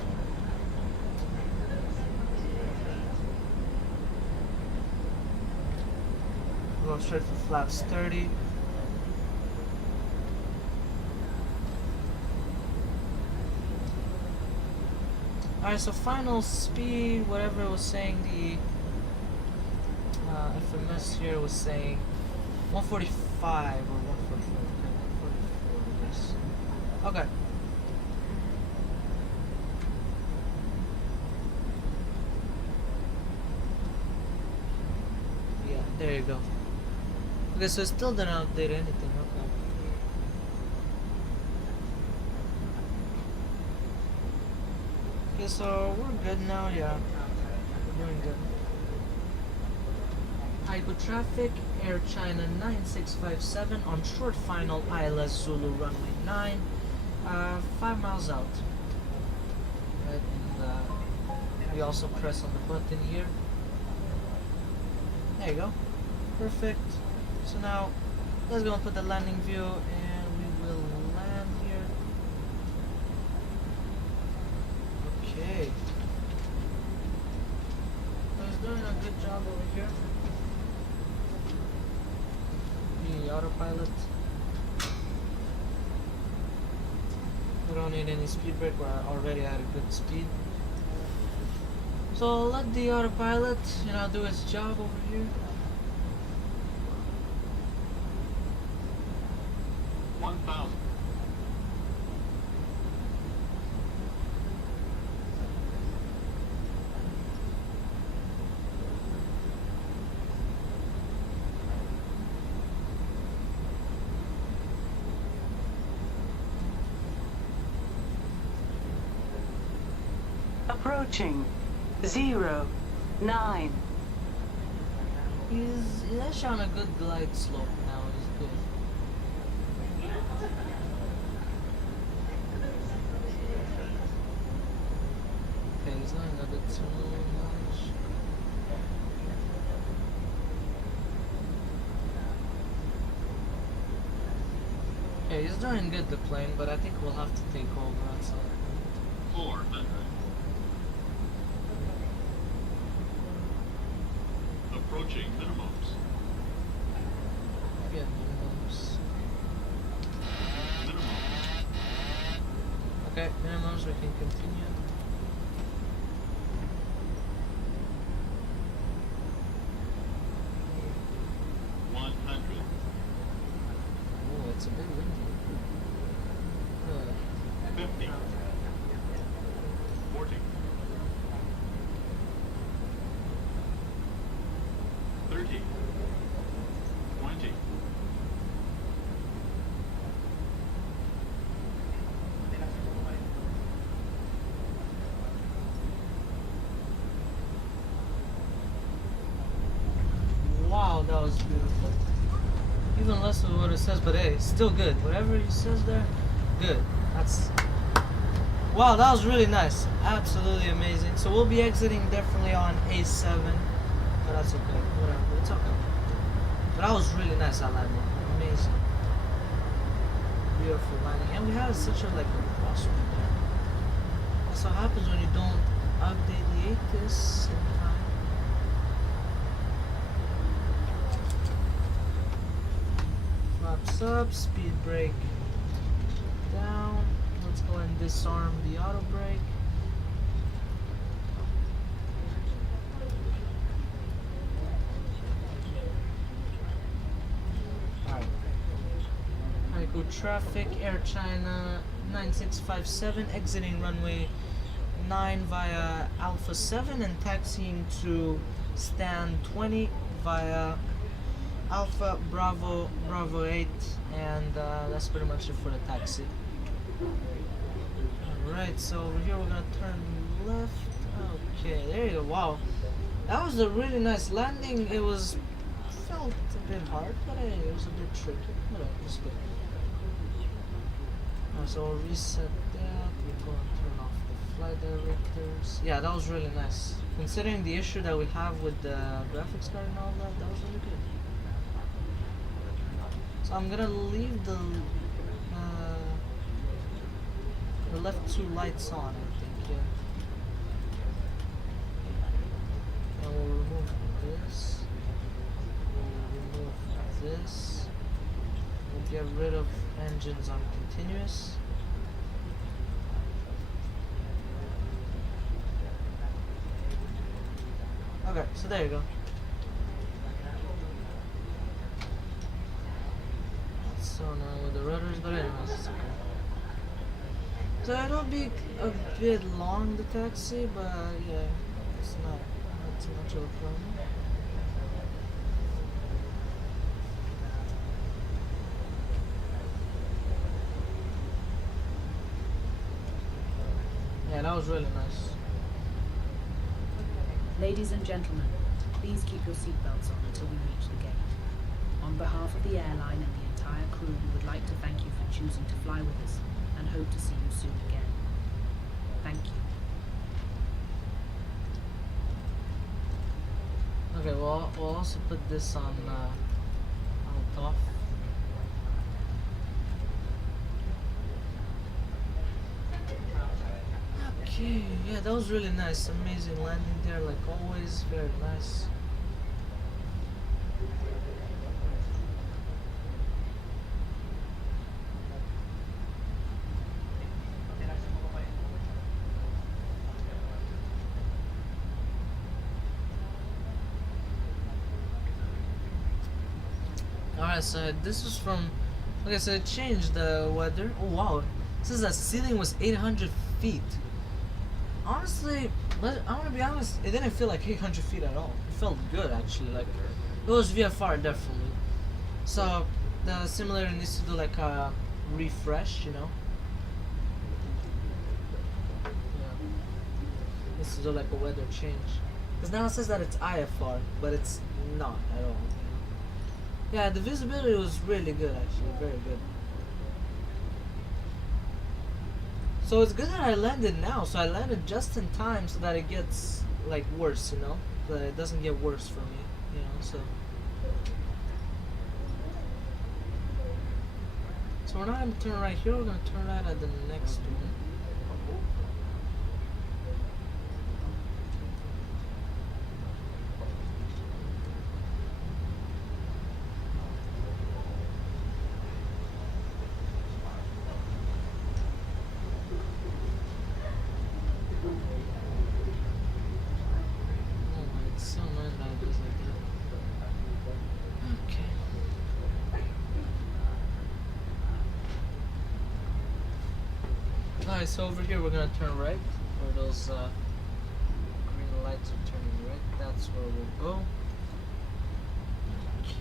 flaps 30. Alright, so final speed, whatever it was saying, the FMS here was saying 145 or 144. Okay, 144, yes. Okay. Yeah, there you go. Okay, so it still didn't update anything. Okay. Okay, so we're good now. Yeah, we're doing good. Haikou traffic, Air China 9657 on short final ILS Zulu runway 9, 5 miles out. Right, and we also press on the button here. There you go. Perfect. So now let's go and put the landing view, and we will land here. Okay. So he's doing a good job over here. The autopilot. We don't need any speed brake, we're already at a good speed. So I'll let the autopilot, do its job over here. 1,000. Approaching 0, 9. He's actually on a good glide slope now, he's good. Okay, he's not a bit too much. Okay, he's doing good, the plane, but I think we'll have to take over at some point. 400. Approaching minimums. Yeah, minimums. Minimums. Okay, minimums, we can continue. Oh, it's a bit windy. 50. 40. 30. 20. Wow, that was beautiful. Even less of what it says, but hey, still good. Whatever he says there, good. That's... Wow, that was really nice. Absolutely amazing. So we'll be exiting definitely on A7. But that's okay. Whatever. It's okay. But that was really nice, that landing. Amazing. Beautiful landing. And we had such a a crosswind there. That's what happens when you don't update the ATIS in time. Flaps up, speed brake down. Let's go and disarm the auto brake. Alright. Haikou traffic, Air China 9657, exiting runway 9 via Alpha 7 and taxiing to stand 20 via Alpha Bravo 8, and that's pretty much it for the taxi. Alright, so over here we're gonna turn left. Okay, there you go. Wow, that was a really nice landing. It felt a bit hard, but hey, it was a bit tricky. Whatever, it's good. So we'll reset that. We're going to turn off the flight directors. Yeah, that was really nice. Considering the issue that we have with the graphics card and all that, that was really good. So I'm gonna leave the left two lights on, I think, yeah. And we'll remove this. We'll remove this. We'll get rid of engines on continuous. Okay, so there you go. So now with the rudders, but anyways, it's okay. So it'll be a bit long, the taxi, but yeah, it's not too much of a problem. Yeah, that was really nice. Ladies and gentlemen, please keep your seatbelts on until we reach the gate. On behalf of the airline and the entire crew, we would like to thank you for choosing to fly with us and hope to see you soon again. Thank you. Okay, well, we'll also put this on top. Okay, yeah, that was really nice. Amazing landing there, like always. Very nice. Alright, so this was from, like I said, it changed the weather. Oh wow, it says that ceiling was 800 feet. Honestly, I'm gonna be honest, it didn't feel like 800 feet at all. It felt good actually, like it was VFR definitely. So the simulator needs to do like a refresh, you know. Yeah. Needs to do like a weather change. Because now it says that it's IFR, but it's not at all. Yeah, the visibility was really good actually, very good. So it's good that I landed now, so I landed just in time so that it gets like worse, you know? So that it doesn't get worse for me, you know, so. So we're not gonna turn right here, we're gonna turn right at the next one. Alright, so over here we're gonna turn right, where those green lights are turning right. That's where we'll go. Okay.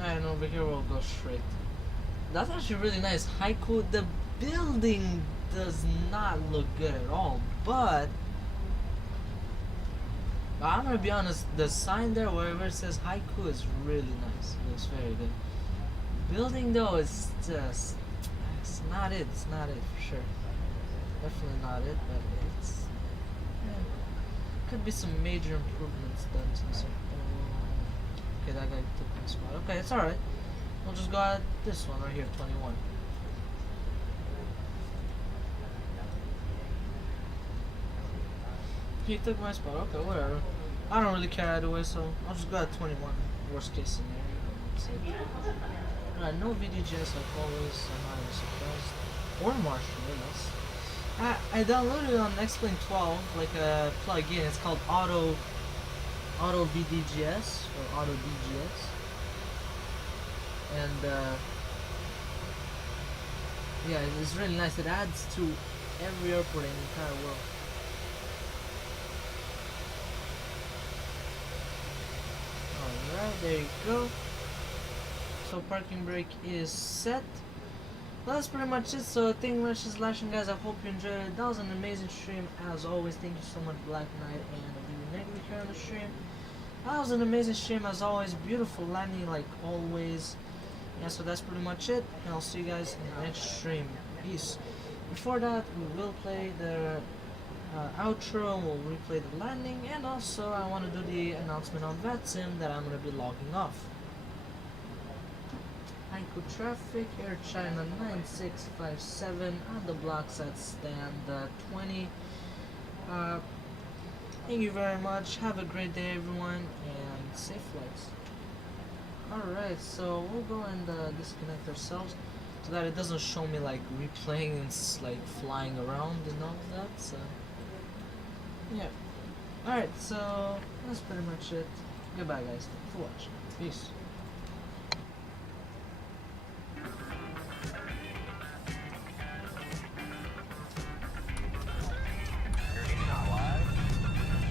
And over here we'll go straight. That's actually really nice. Haikou, the building does not look good at all, but I'm gonna be honest, the sign there wherever it says Haikou is really nice. It looks very good. Building though is just, it's not it for sure. Definitely not it, but it's, could be some major improvements done to this. Okay, that guy took my spot. Okay, it's alright. We'll just go at this one right here, 21. He took my spot. Okay, whatever. I don't really care either way, so I'll just go at 21. Worst case scenario. Alright, no VDJs like always. I'm not even surprised. Or Marshall, yes. I downloaded it on X-Plane 12, like a plugin. It's called Auto VDGS or Auto DGS. And yeah, it's really nice. It adds to every airport in the entire world. Alright, there you go. So parking brake is set. Well, that's pretty much it. So thank you very much for watching, guys. I hope you enjoyed it. That was an amazing stream as always. Thank you so much, Black Knight and Negative here on the stream. That was an amazing stream as always. Beautiful landing like always. Yeah, so that's pretty much it, and I'll see you guys in the next stream. Peace. Before that, we will play the outro, we'll replay the landing, and also I want to do the announcement on VATSIM that I'm going to be logging off. Haikou traffic, Air China 9657 on the blocks at stand 20. Thank you very much, have a great day everyone, and safe flights. Alright, so we'll go and disconnect ourselves so that it doesn't show me like replaying and like flying around and all that, so yeah. Alright, so that's pretty much it. Goodbye guys, thanks for watching. Peace.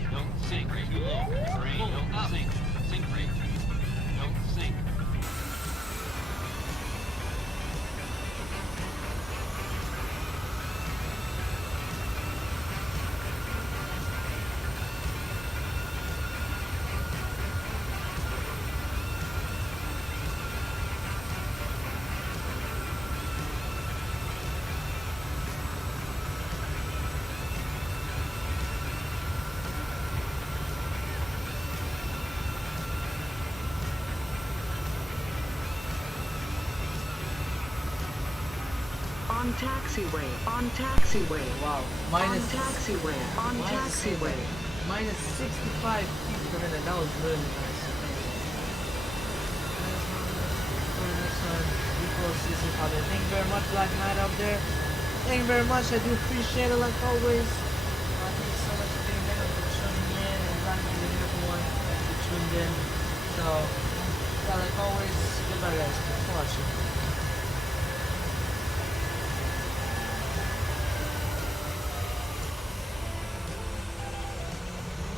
Don't sink too low. Brain, don't sink. Sink rate. Don't sink. On taxiway. On taxiway. Wow. On taxiway. On taxiway. Minus 65 feet per minute. That was really nice. For the next one, equals CC Father. Thank you very much, Black Knight up there. Thank you very much. I do appreciate it like always. Thank you so much for being there, for tuning in, and thanking everyone who tuned in. So, yeah, like always, goodbye guys. Thanks for watching.